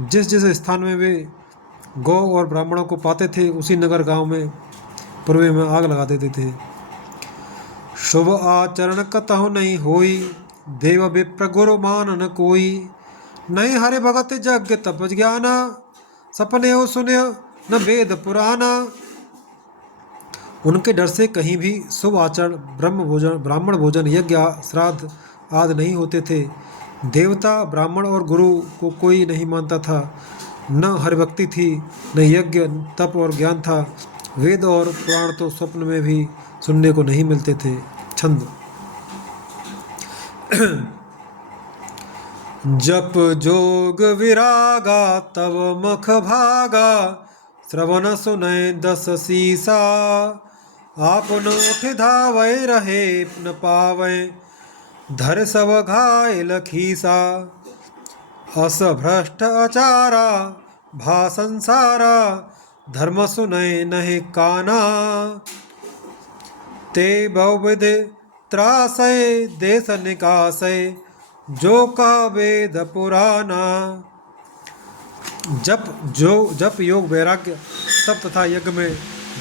जिस जिस स्थान में वे गौ और ब्राह्मणों को पाते थे, उसी नगर गांव में पूर्वे में आग लगा देते थे। शुभ आचरण कतहु नहीं होई, देव विप्र गुरु मान न कोई। नहीं हरि भगत यज्ञ तप ज्ञाना, सपने हो सुने न वेद पुराना। उनके डर से कहीं भी शुभ आचरण, ब्राह्मण भोजन, यज्ञ, श्राद्ध आदि नहीं होते थे। देवता, ब्राह्मण और गुरु को कोई नहीं मानता था। न हरिभक्ति थी, न यज्ञ, तप और ज्ञान था। वेद और पुराण तो स्वप्न में भी सुनने को नहीं मिलते थे। छंद। जप जोग विरागा, तब मख भागा। श्रवण सुनय दस सीसा, आपन उठ धावै रहे न पावै। धर सब घायल खीसा, अस भ्रष्ट आचारा। भा संसारा, धर्म सुनय नहीं काना। ते बहुविध त्रासय, देश निकासय। जो का वेद पुराना। जप योग वैराग्य तप तथा यज्ञ में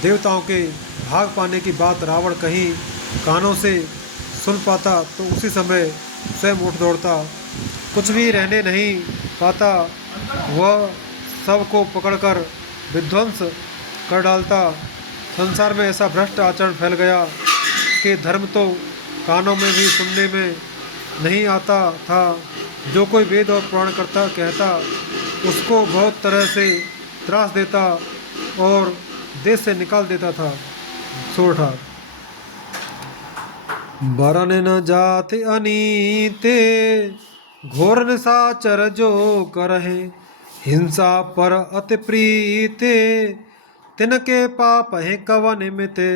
देवताओं के भाग पाने की बात रावण कहीं कानों से सुन पाता तो उसी समय स्वयं उठ दौड़ता। कुछ भी रहने नहीं पाता, वह सबको पकड़कर विध्वंस कर डालता। संसार में ऐसा भ्रष्ट आचरण फैल गया कि धर्म तो कानों में भी सुनने में नहीं आता था। जो कोई वेद और पुराण कहता, उसको बहुत तरह से त्रास देता और देश से निकाल देता था। सोरठा। बरन न जाति अनीते, घोर निशाचर जो करहे। हिंसा पर अति प्रीते, तिनके पाप है कवन मिते।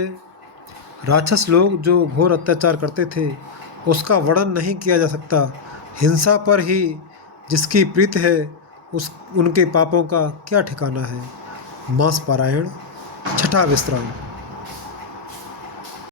राक्षस लोग जो घोर अत्याचार करते थे, उसका वर्णन नहीं किया जा सकता। हिंसा पर ही जिसकी प्रीत है, उनके पापों का क्या ठिकाना है। मास पारायण, छठा विश्राम।